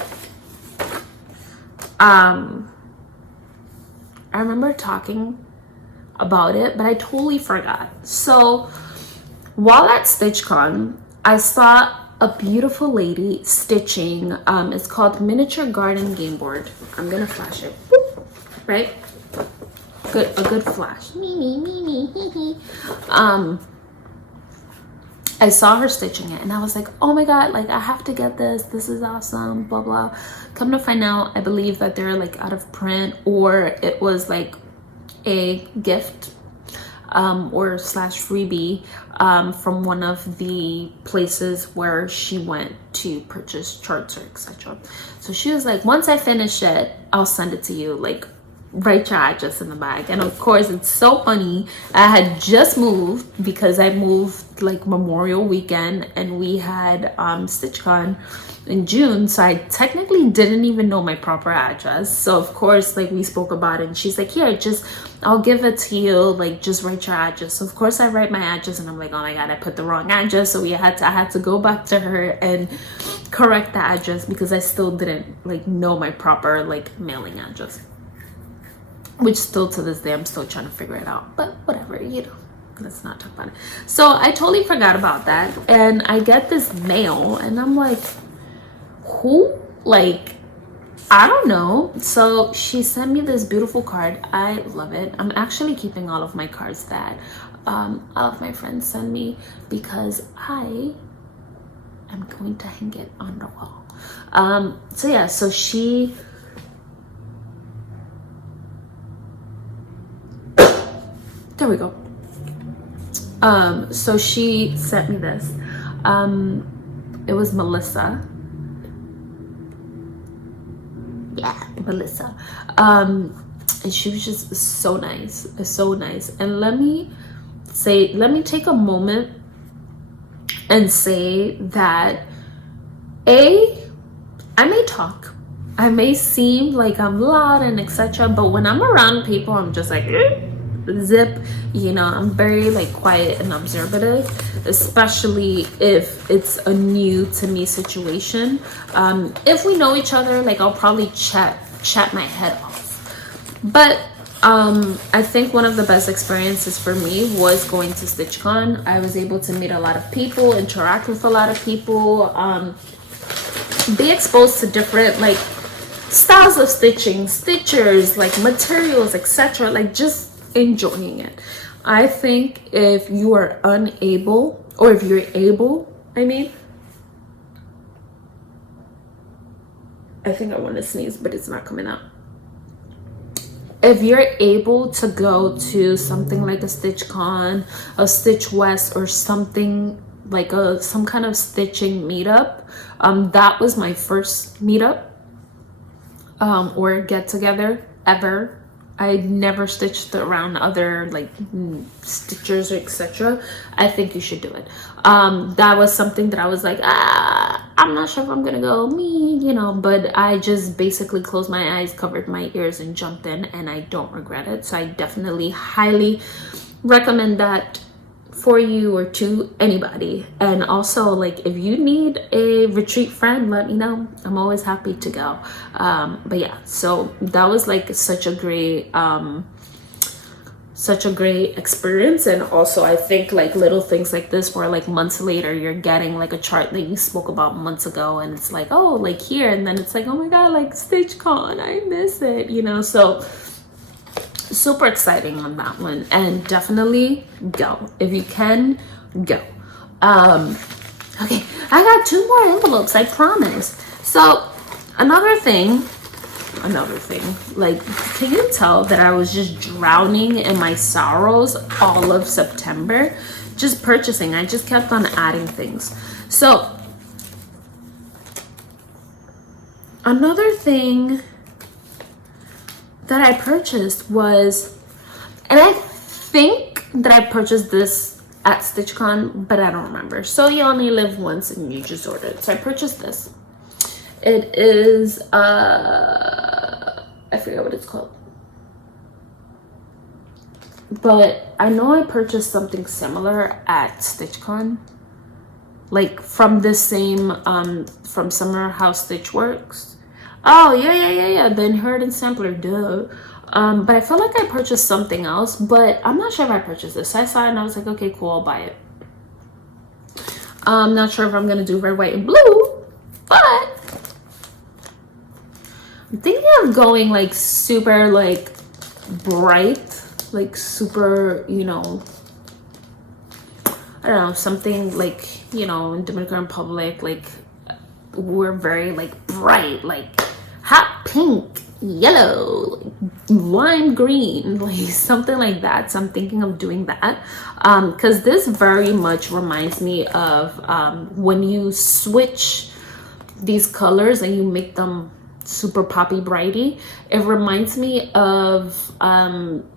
I totally forgot. So while at StitchCon, I saw a beautiful lady stitching. It's called Miniature Garden Game Board. I'm gonna flash it, right? A good flash. Me. I saw her stitching it, and I was like, oh my god, like I have to get this. This is awesome, blah blah. Come to find out, I believe that they're like out of print, or it was like a gift or slash freebie from one of the places where she went to purchase charts or etc. So she was like, once I finish it, I'll send it to you, like write your address in the bag. And of course, it's so funny, I had just moved, because I moved like Memorial Weekend, and we had StitchCon in June, so I technically didn't even know my proper address. So of course, like we spoke about it, and she's like, here, just I'll give it to you, like just write your address. So of course I write my address, and I'm like, oh my god, I put the wrong address. So I had to go back to her and correct the address, because I still didn't like know my proper like mailing address. which still to this day I'm still trying to figure it out, but whatever, you know, let's not talk about it. So I totally forgot about that, and I get this mail and I'm like, who? Like, I don't know. So she sent me this beautiful card. I love it. I'm actually keeping all of my cards that all of my friends send me, because I am going to hang it on the wall. So yeah, so she, there we go. So she sent me this. It was Melissa. Yeah, Melissa. And she was just so nice, so nice. And let me take a moment and say that I may talk, I may seem like I'm loud and etc., but when I'm around people, I'm just like zip, you know. I'm very like quiet and observative, especially if it's a new to me situation. If we know each other, like I'll probably chat my head off. But I think one of the best experiences for me was going to StitchCon. I was able to meet a lot of people, interact with a lot of people, be exposed to different like styles of stitching, stitchers, like materials, etc., like just enjoying it. I think if you are unable, or if you're able, I think I want to sneeze, but it's not coming out. If you're able to go to something like a StitchCon, a Stitch West, or something like some kind of stitching meetup, that was my first meetup or get together ever. I never stitched around other like stitchers or etc. I think you should do it. That was something that I was like, I'm not sure if I'm gonna go, you know, but I just basically closed my eyes, covered my ears, and jumped in, and I don't regret it. So I definitely highly recommend that for you or to anybody. And also, like, if you need a retreat friend, let me know. I'm always happy to go. But yeah, so that was like such a great experience. And also I think like little things like this where like months later you're getting like a chart that you spoke about months ago, and it's like, oh, like here, and then it's like, oh my god, like StitchCon, I miss it, you know. So super exciting on that one, and definitely go if you can go. Okay, I got 2 more envelopes, I promise. So another thing, like, can you tell that I was just drowning in my sorrows all of September, just purchasing? I just kept on adding things. So another thing that I purchased was, and I think that I purchased this at StitchCon, but I don't remember. So you only live once and you just order it. So I purchased this. It is I forget what it's called, but I know I purchased something similar at StitchCon, like from the same from Summer House Stitch Works. Oh yeah, the Inheritance Sampler, duh. But I feel like I purchased something else, but I'm not sure if I purchased this. So I saw it and I was like, okay, cool, I'll buy it. I'm not sure if I'm gonna do red, white, and blue, but I'm thinking of going like super like bright, like super, you know, I don't know, something like, you know, in Dominican Republic, like we're very like bright, like hot pink, yellow, like lime green, like something like that. So I'm thinking of doing that, because this very much reminds me of when you switch these colors and you make them super poppy brighty. It reminds me of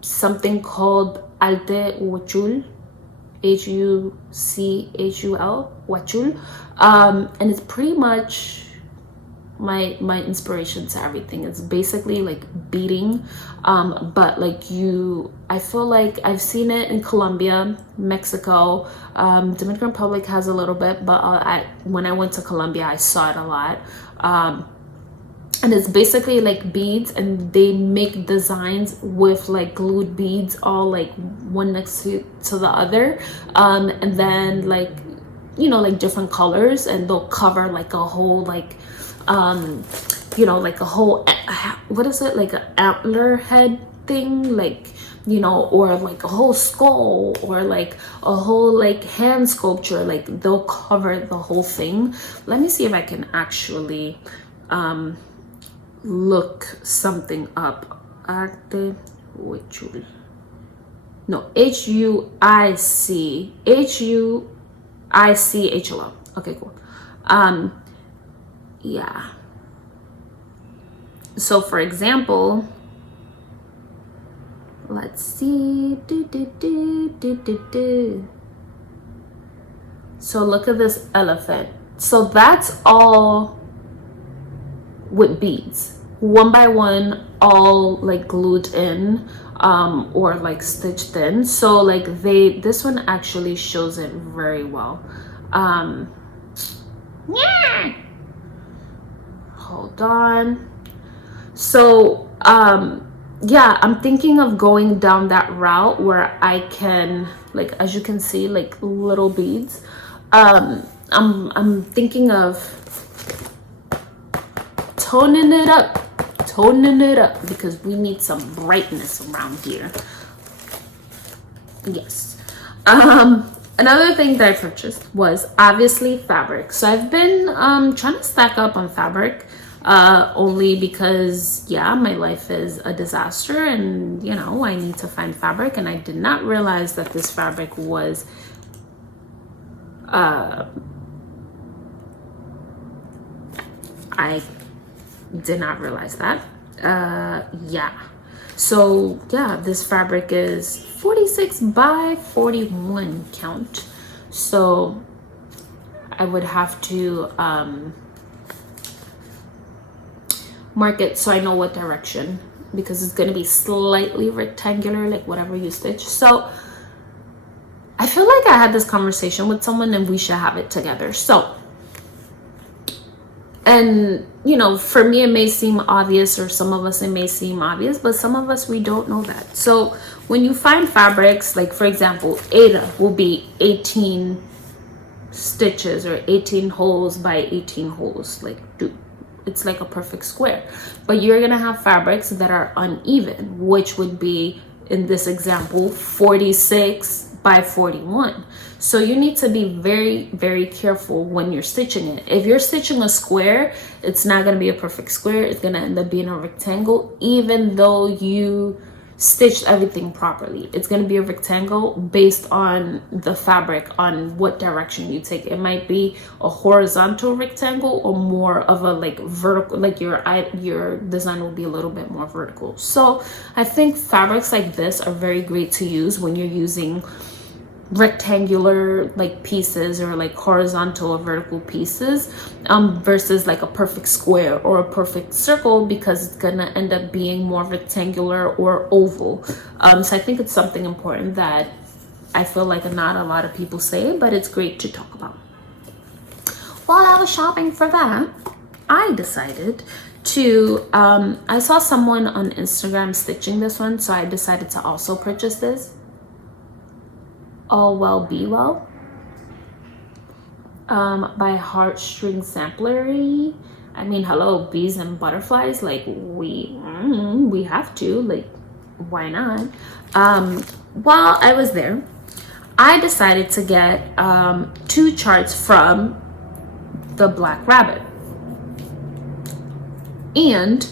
something called Alte Huachul, Huchul, Huachul, and it's pretty much my inspiration to everything. It's basically like beading, but like I feel like I've seen it in Colombia, Mexico, Dominican Republic has a little bit, but when I went to Colombia I saw it a lot. and it's basically like beads, and they make designs with like glued beads all like one next to the other, and then like, you know, like different colors, and they'll cover like a whole like you know, like a whole, what is it, like an antler head thing, like, you know, or like a whole skull, or like a whole like hand sculpture. Like they'll cover the whole thing. Let me see if I can actually look something up. Arte Huichol. No, Huichl. Okay, cool. Yeah. So for example, let's see. So look at this elephant. So that's all with beads, one by one, all like glued in, or like stitched in. So like this one actually shows it very well. Yeah. Hold on. So yeah, I'm thinking of going down that route where I can, like, as you can see, like little beads. I'm thinking of toning it up because we need some brightness around here. Yes. Another thing that I purchased was obviously fabric. So I've been trying to stack up on fabric, only because, yeah, my life is a disaster, and you know, I need to find fabric, and I did not realize that this fabric was I did not realize that. Yeah. So yeah, this fabric is 46 by 41 count. So I would have to mark it so I know what direction, because it's going to be slightly rectangular, like whatever you stitch. So I feel like I had this conversation with someone and we should have it together. So, and you know, for me it may seem obvious, or some of us it may seem obvious, but some of us, we don't know that. So when you find fabrics, like for example, Ada will be 18 stitches or 18 holes by 18 holes, like it's like a perfect square. But you're gonna have fabrics that are uneven, which would be, in this example, 46 by 41. So you need to be very, very careful when you're stitching it. If you're stitching a square, it's not gonna be a perfect square. It's gonna end up being a rectangle, even though you stitched everything properly. It's going to be a rectangle based on the fabric, on what direction you take. It might be a horizontal rectangle, or more of a like vertical, like your design will be a little bit more vertical. So I think fabrics like this are very great to use when you're using rectangular like pieces, or like horizontal or vertical pieces, versus like a perfect square or a perfect circle, because it's gonna end up being more rectangular or oval. So I think it's something important that I feel like not a lot of people say, but it's great to talk about. While I was shopping for that, I decided to I saw someone on Instagram stitching this one, so I decided to also purchase this. All Well Be Well, by Heartstring Samplery. I mean, hello, bees and butterflies, like we have to, like, why not? While I was there, I decided to get 2 charts from the Black Rabbit, and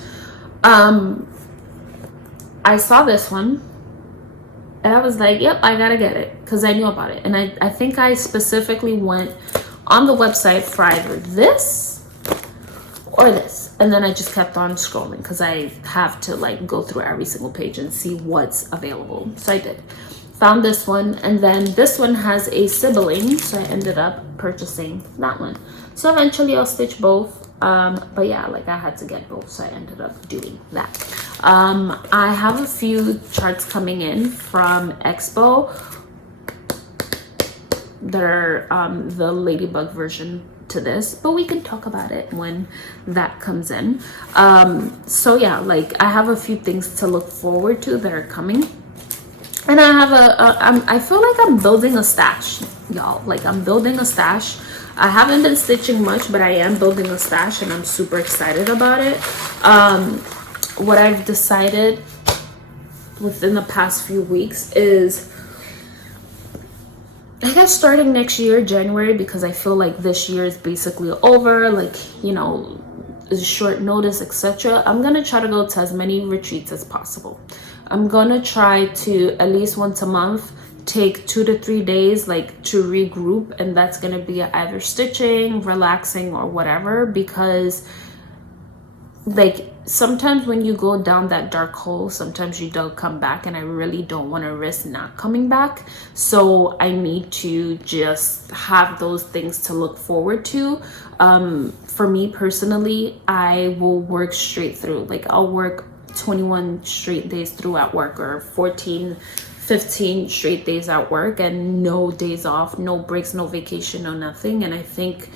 I saw this one and I was like, yep, I gotta get it, because I knew about it. And I think I specifically went on the website for either this or this, and then I just kept on scrolling because I have to like go through every single page and see what's available. So I did, found this one, and then this one has a sibling, so I ended up purchasing that one. So eventually I'll stitch both, but yeah, like I had to get both, so I ended up doing that. I have a few charts coming in from Expo that are the ladybug version to this, but we can talk about it when that comes in. So yeah, like I have a few things to look forward to that are coming. And I have I feel like I'm building a stash, y'all. Like I'm building a stash. I haven't been stitching much, but I am building a stash and I'm super excited about it. What I've decided within the past few weeks is, I guess starting next year, January, because I feel like this year is basically over, like, you know, short notice, etc. I'm gonna try to go to as many retreats as possible. I'm gonna try to at least once a month take 2 to 3 days like to regroup, and that's gonna be either stitching, relaxing, or whatever, because like sometimes when you go down that dark hole, sometimes you don't come back, and I really don't want to risk not coming back. So I need to just have those things to look forward to. For me personally, I will work straight through. Like I'll work 21 straight days through at work, or 14, 15 straight days at work, and no days off, no breaks, no vacation, no nothing. And I think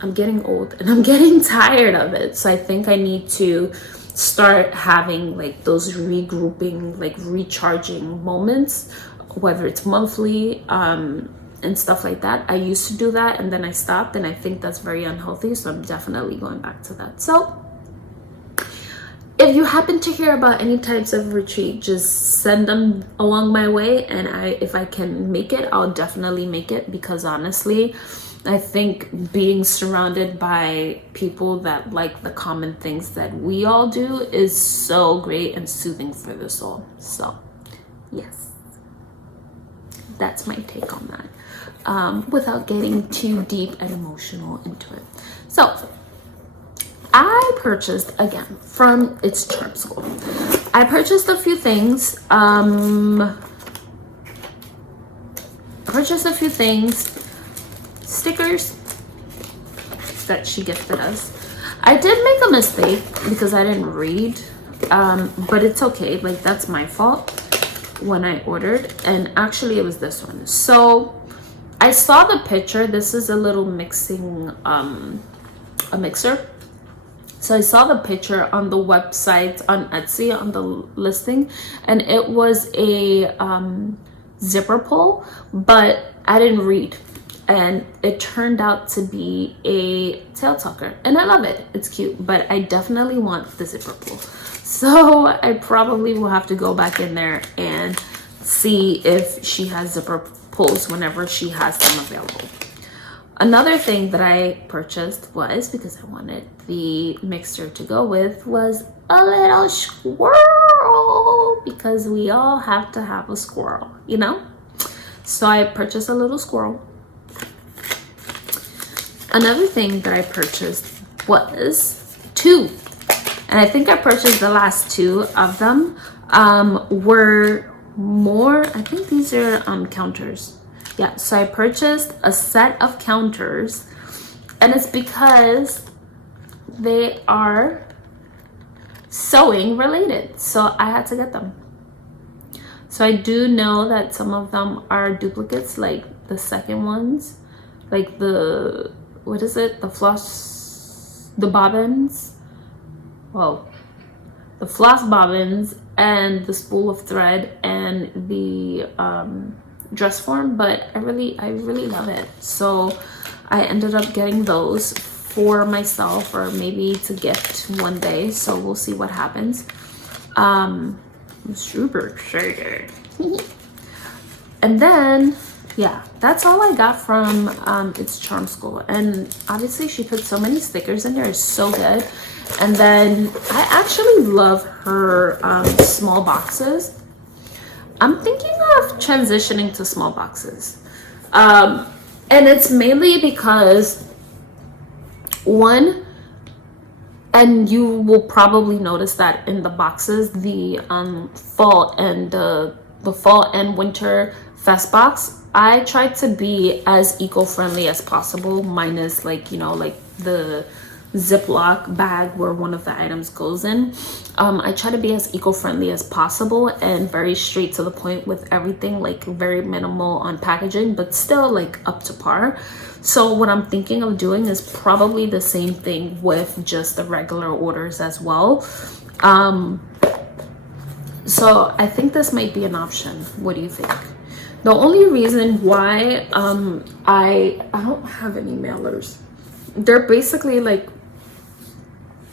I'm getting old and I'm getting tired of it. So I think I need to start having like those regrouping, like recharging moments, whether it's monthly and stuff like that. I used to do that and then I stopped, and I think that's very unhealthy. So I'm definitely going back to that. So if you happen to hear about any types of retreat, just send them along my way, and if I can make it, I'll definitely make it, because honestly, I think being surrounded by people that like the common things that we all do is so great and soothing for the soul. So yes, that's my take on that, without getting too deep and emotional into it. So I purchased, again, from It's Charm School, I purchased a few things. Stickers that she gifted us. I did make a mistake because I didn't read, but it's okay. Like that's my fault when I ordered, and actually it was this one. So I saw the picture. This is a little mixing, a mixer. So I saw the picture on the website, on Etsy, on the listing, and it was a zipper pull, but I didn't read. And it turned out to be a tail tucker, and I love it. It's cute, but I definitely want the zipper pull. So I probably will have to go back in there and see if she has zipper pulls whenever she has them available. Another thing that I purchased was, because I wanted the mixer to go with, was a little squirrel, because we all have to have a squirrel, you know? So I purchased a little squirrel. Another thing that I purchased was 2, and I think I purchased the last 2 of them. Were more, I think these are counters. Yeah, so I purchased a set of counters, and it's because they are sewing related, so I had to get them. So I do know that some of them are duplicates, like the second ones, like the, what is it, the floss, the bobbins, well, the floss bobbins and the spool of thread and the dress form, but I really love it. So I ended up getting those for myself, or maybe to gift one day, so we'll see what happens. I'm super excited. And then yeah, that's all I got from It's Charm School. And obviously she put so many stickers in there. It's so good. And then I actually love her small boxes. I'm thinking of transitioning to small boxes. And it's mainly because, one, and you will probably notice that in the boxes, the fall and the fall and winter fest box, I tried to be as eco-friendly as possible, minus like, you know, like the Ziploc bag where one of the items goes in. I try to be as eco-friendly as possible and very straight to the point with everything, like very minimal on packaging, but still like up to par. So what I'm thinking of doing is probably the same thing with just the regular orders as well. So I think this might be an option. What do you think? The only reason why I don't have any mailers. They're basically like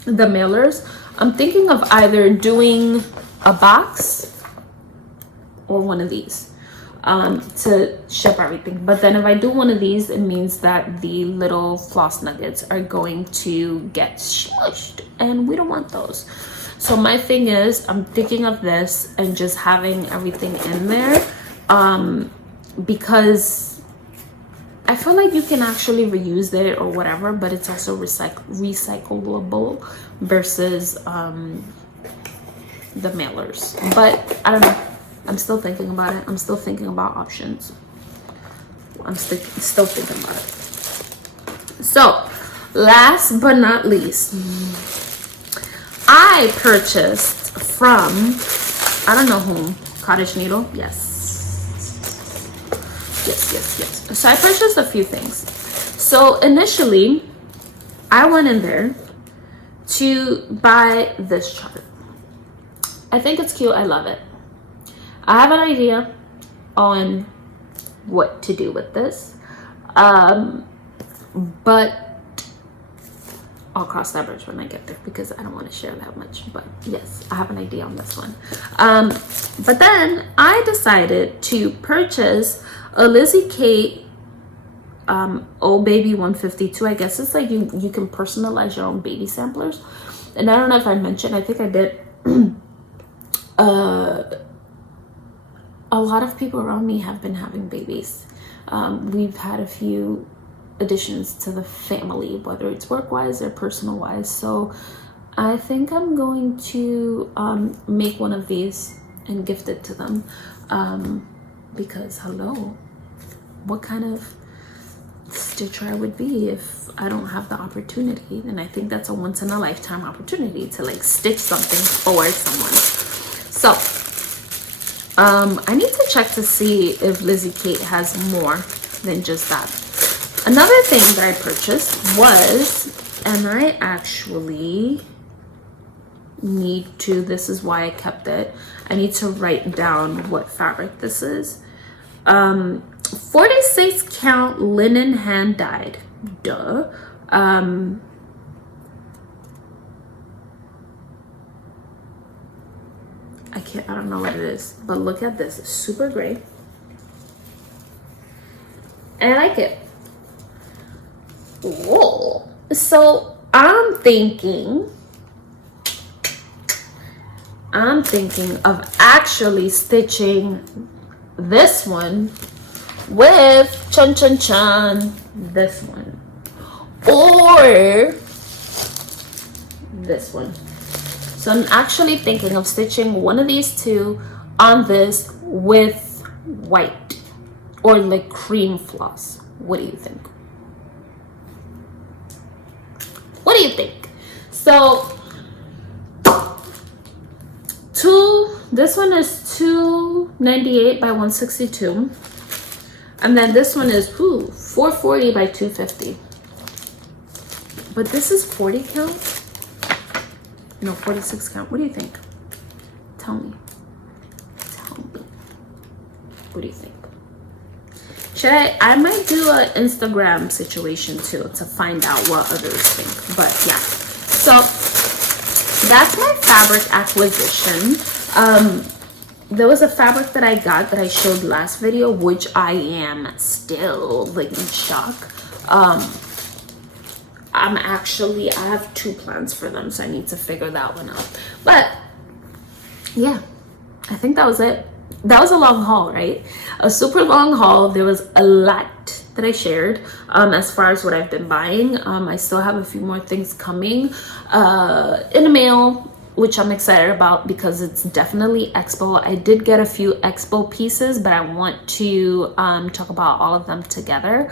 the mailers. I'm thinking of either doing a box or one of these to ship everything. But then if I do one of these, it means that the little floss nuggets are going to get smushed, and we don't want those. So my thing is, I'm thinking of this and just having everything in there because I feel like you can actually reuse it or whatever, but it's also recyclable versus the mailers. But I don't know. I'm still thinking about it. I'm still thinking about options. I'm still thinking about it. So, last but not least, I purchased from, I don't know whom, Cottage Needle. Yes. So I purchased a few things. So initially, I went in there to buy this chart. I think it's cute. I love it. I have an idea on what to do with this, but I'll cross that bridge when I get there because I don't want to share that much. But yes, I have an idea on this one. But then I decided to purchase a Lizzie Kate Oh Baby 152. I guess it's like you can personalize your own baby samplers. And I don't know if I mentioned, I think I did. A lot of people around me have been having babies. We've had a few additions to the family, whether it's work-wise or personal-wise. So I think I'm going to make one of these and gift it to them. Because hello, what kind of stitcher I would be if I don't have the opportunity? And I think that's a once-in-a-lifetime opportunity to like stitch something for someone. So I need to check to see if Lizzie Kate has more than just that. Another thing that I purchased was, and I actually need to, this is why I kept it, I need to write down what fabric this is. 46 count linen hand dyed. Duh. I don't know what it is, but look at this. It's super great. And I like it. Whoa. So I'm thinking of actually stitching this one with this one, or this one. So I'm actually thinking of stitching one of these two on this with white or like cream floss. What do you think? What do you think? So this one is 298 by 162, and then this one is 440 by 250. But this is 40 count. No, 46 count. What do you think? Tell me. What do you think? I might do an Instagram situation too to find out what others think. But yeah. So that's my fabric acquisition. There was a fabric that I got that I showed last video, which I am still like in shock. I have 2 plans for them, so I need to figure that one out. But yeah, I think that was it. That was a long haul, right? A super long haul. There was a lot that I shared as far as what I've been buying. I still have a few more things coming in the mail which I'm excited about because it's definitely expo. I did get a few expo pieces, but I want to talk about all of them together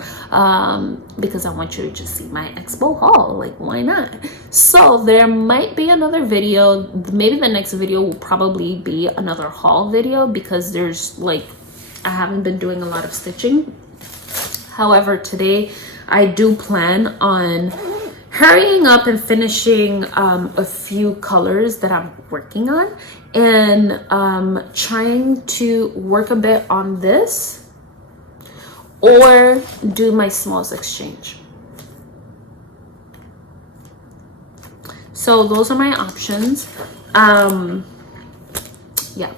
because I want you to just see my expo haul. Like, why not? So there might be another video. Maybe the next video will probably be another haul video because there's like, I haven't been doing a lot of stitching. However, today I do plan on hurrying up and finishing a few colors that I'm working on, and trying to work a bit on this or do my smalls exchange. So those are my options. Yeah,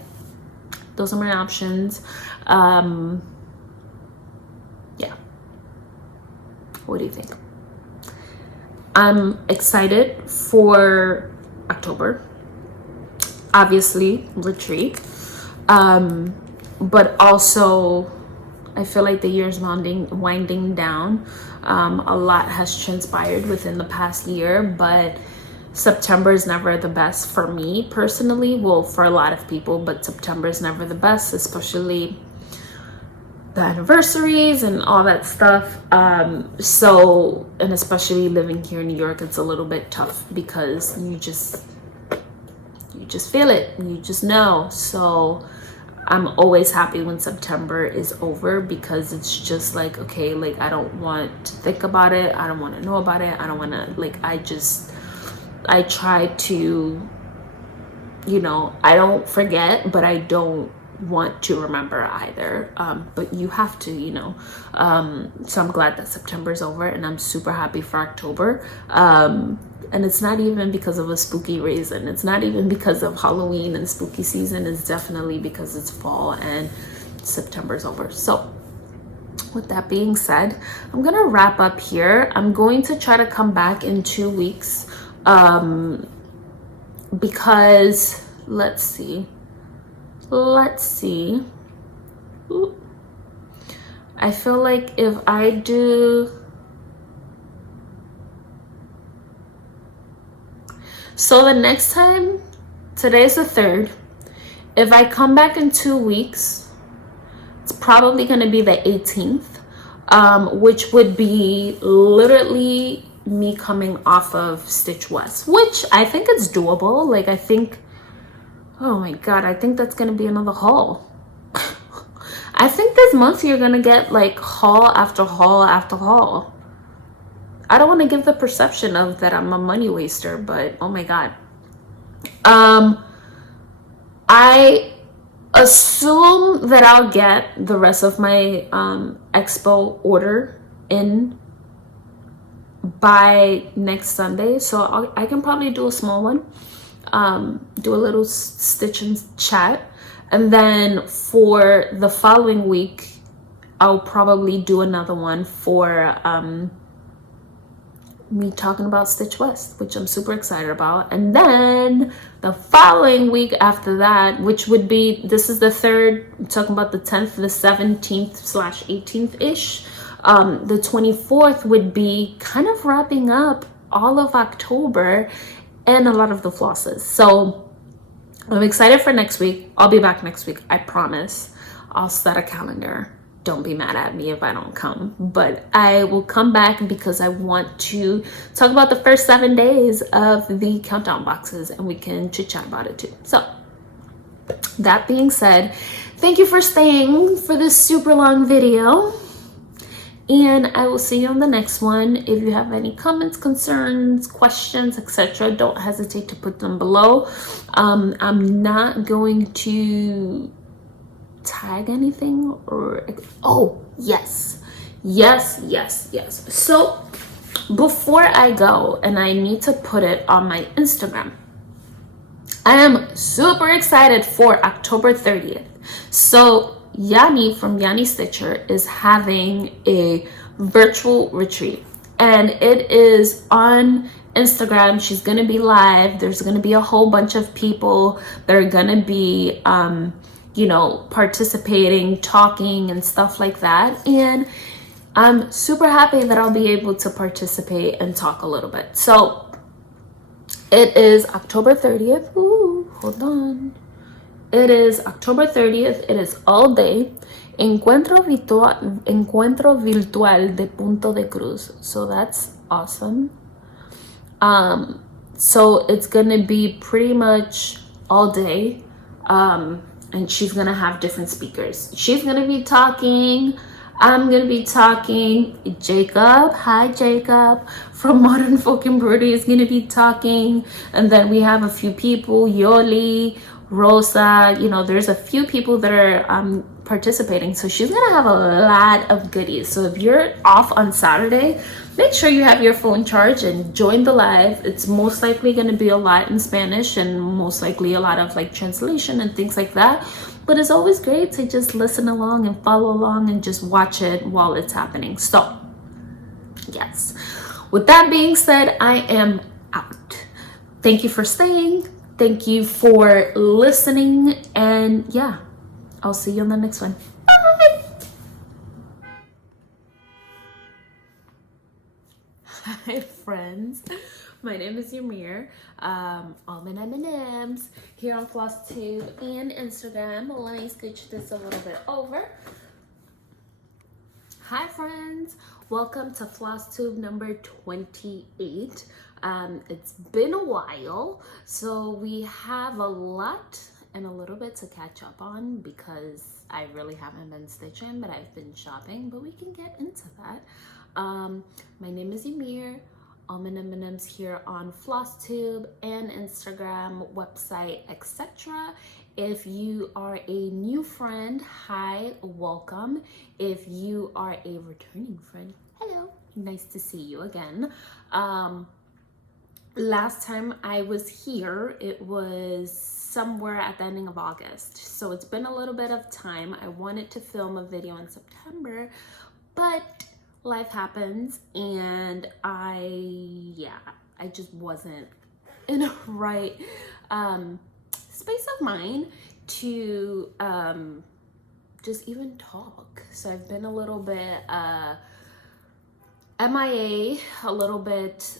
those are my options. Yeah, what do you think? I'm excited for October, obviously retreat, but also I feel like the year's winding down. A lot has transpired within the past year, but September is never the best for me personally. Well, for a lot of people, but September is never the best, especially the anniversaries and all that stuff. So, and especially living here in New York, it's a little bit tough because you just feel it, you just know. So I'm always happy when September is over because it's just like, okay, like I don't want to think about it, I don't want to know about it, I don't want to, like, I try to, you know, I don't forget, but I don't want to remember either, but you have to, you know. So I'm glad that September is over, and I'm super happy for October. And it's not even because of a spooky reason, it's not even because of Halloween and spooky season, it's definitely because it's fall and September is over. So with that being said, I'm gonna wrap up here. I'm going to try to come back in 2 weeks, because let's see. Ooh. I feel like if I do, so the next time, today's the 3rd, if I come back in 2 weeks, it's probably going to be the 18th, which would be literally me coming off of Stitch West, which I think it's doable. Like, I think, oh my god, I think that's gonna be another haul. I think this month you're gonna get like haul after haul after haul. I don't want to give the perception of that I'm a money waster, but oh my god. I assume that I'll get the rest of my expo order in by next Sunday, so I can probably do a small one. Do a little stitch and chat, and then for the following week I'll probably do another one for me talking about Stitch West, which I'm super excited about. And then the following week after that, which would be, this is the 3rd, I'm talking about the 10th, the 17th/18th ish, the 24th would be kind of wrapping up all of October and a lot of the flosses. So I'm excited for next week. I'll be back next week, I promise. I'll set a calendar. Don't be mad at me if I don't come, but I will come back because I want to talk about the first 7 days of the countdown boxes, and we can chit chat about it too. So that being said, thank you for staying for this super long video, and I will see you on the next one. If you have any comments, concerns, questions, etc., don't hesitate to put them below. I'm not going to tag anything, or oh yes. So before I go, and I need to put it on my Instagram, I am super excited for October 30th. So Yanni from Yanni Stitcher is having a virtual retreat, and it is on Instagram. She's gonna be live. There's gonna be a whole bunch of people that are gonna be you know, participating, talking and stuff like that, and I'm super happy that I'll be able to participate and talk a little bit. So It is October 30th. Ooh, hold on. It is October 30th. It is all day. Encuentro virtual de Punto de Cruz. So that's awesome. So it's gonna be pretty much all day. And she's gonna have different speakers. She's gonna be talking. I'm gonna be talking. Jacob, hi Jacob, from Modern Folk Embroidery is gonna be talking. And then we have a few people, Yoli, Rosa, you know, there's a few people that are participating. So she's gonna have a lot of goodies. So if you're off on Saturday, make sure you have your phone charged and join the live. It's most likely gonna be a lot in Spanish and most likely a lot of like translation and things like that. But it's always great to just listen along and follow along and just watch it while it's happening. So yes, with that being said, I am out. Thank you for staying. Thank you for listening. And yeah, I'll see you on the next one. Bye. Hi, friends. My name is Ymir. AlmondMnMs here on Flosstube and Instagram. Let me scooch this a little bit over. Hi, friends. Welcome to Flosstube number 28. It's been a while, so we have a lot and a little bit to catch up on because I really haven't been stitching, but I've been shopping, but we can get into that. My name is Ymir, AlmondMnMs here on Flosstube and Instagram, website, etc. If you are a new friend, hi, welcome. If you are a returning friend, hello, nice to see you again. Last time I was here, it was somewhere at the ending of August. So it's been a little bit of time. I wanted to film a video in September, but life happens and I just wasn't in a right space of mind to just even talk. So I've been a little bit MIA, a little bit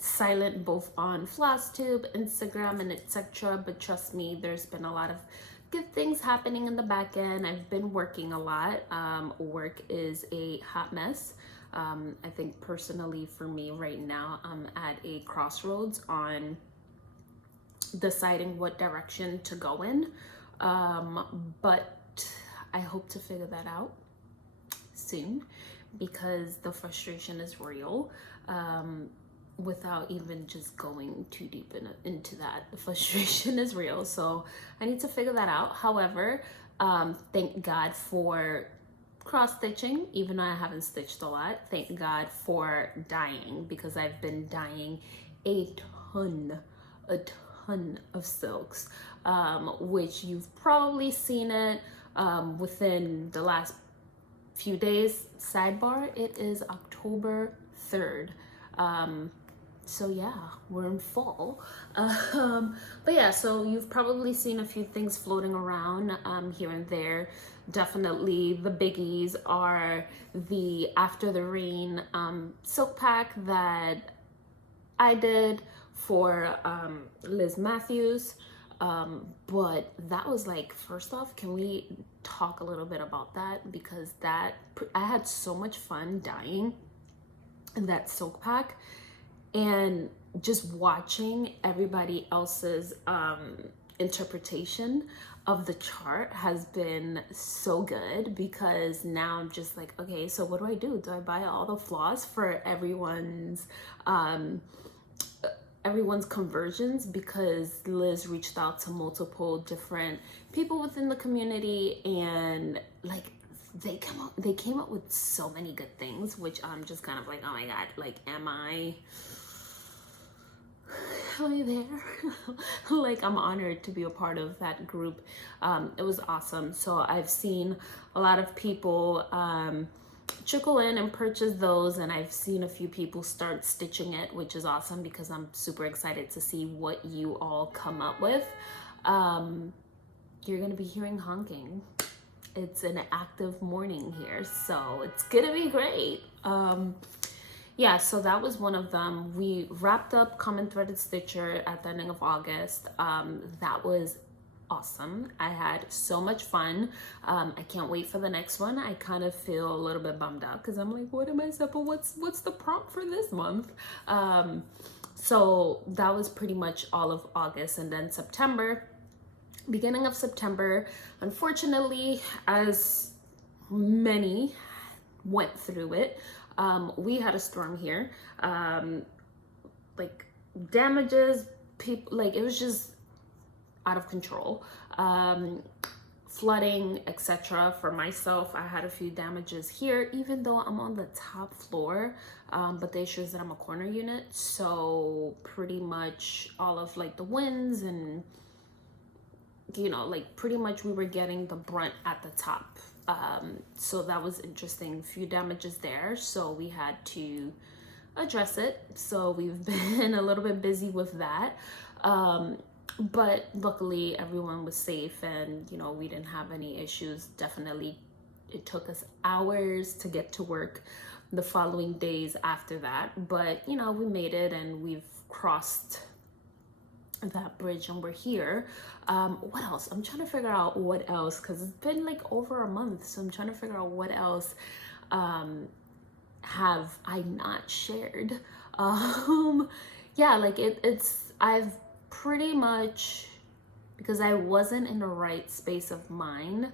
silent both on Flosstube, Instagram, and etc. But trust me, there's been a lot of good things happening in the back end. I've been working a lot. Work is a hot mess. I think personally for me right now, I'm at a crossroads on deciding what direction to go in. But I hope to figure that out soon because the frustration is real. Without even just going too deep into that, the frustration is real, so I need to figure that out. However, thank God for cross stitching, even though I haven't stitched a lot. Thank God for dyeing, because I've been dyeing a ton of silks, which you've probably seen it within the last few days. Sidebar, it is October 3rd. So yeah, we're in fall. But yeah, so you've probably seen a few things floating around here and there. Definitely the biggies are the After the Rain silk pack that I did for Liz Matthews. But that was like, first off, can we talk a little bit about that? Because I had so much fun dyeing that silk pack, and just watching everybody else's interpretation of the chart has been so good, because now I'm just like, okay, so what do I do? Do I buy all the floss for everyone's conversions? Because Liz reached out to multiple different people within the community, and like they came up with so many good things, which I'm just kind of like, oh my God, like, am I there? Like, I'm honored to be a part of that group. It was awesome. So I've seen a lot of people trickle in and purchase those, and I've seen a few people start stitching it, which is awesome because I'm super excited to see what you all come up with. You're gonna be hearing honking. It's an active morning here, so it's gonna be great. Yeah, so that was one of them. We wrapped up Common Threaded Stitcher at the ending of August. That was awesome. I had so much fun. I can't wait for the next one. I kind of feel a little bit bummed out because I'm like, what am I supposed? What's the prompt for this month? So that was pretty much all of August, and then September. Beginning of September, unfortunately, as many went through it, we had a storm here. Like damages, people, like it was just out of control. Flooding, etc. For myself, I had a few damages here, even though I'm on the top floor, but the issue is that I'm a corner unit, so pretty much all of like the winds and, you know, like pretty much we were getting the brunt at the top. So that was interesting. Few damages there, so we had to address it. So we've been a little bit busy with that. But luckily everyone was safe, and, you know, we didn't have any issues. Definitely it took us hours to get to work the following days after that, but, you know, we made it and we've crossed that bridge and we're here. What else? I'm trying to figure out what else, because it's been like over a month, so I'm trying to figure out what else have I not shared. Yeah, like I've pretty much, because I wasn't in the right space of mind,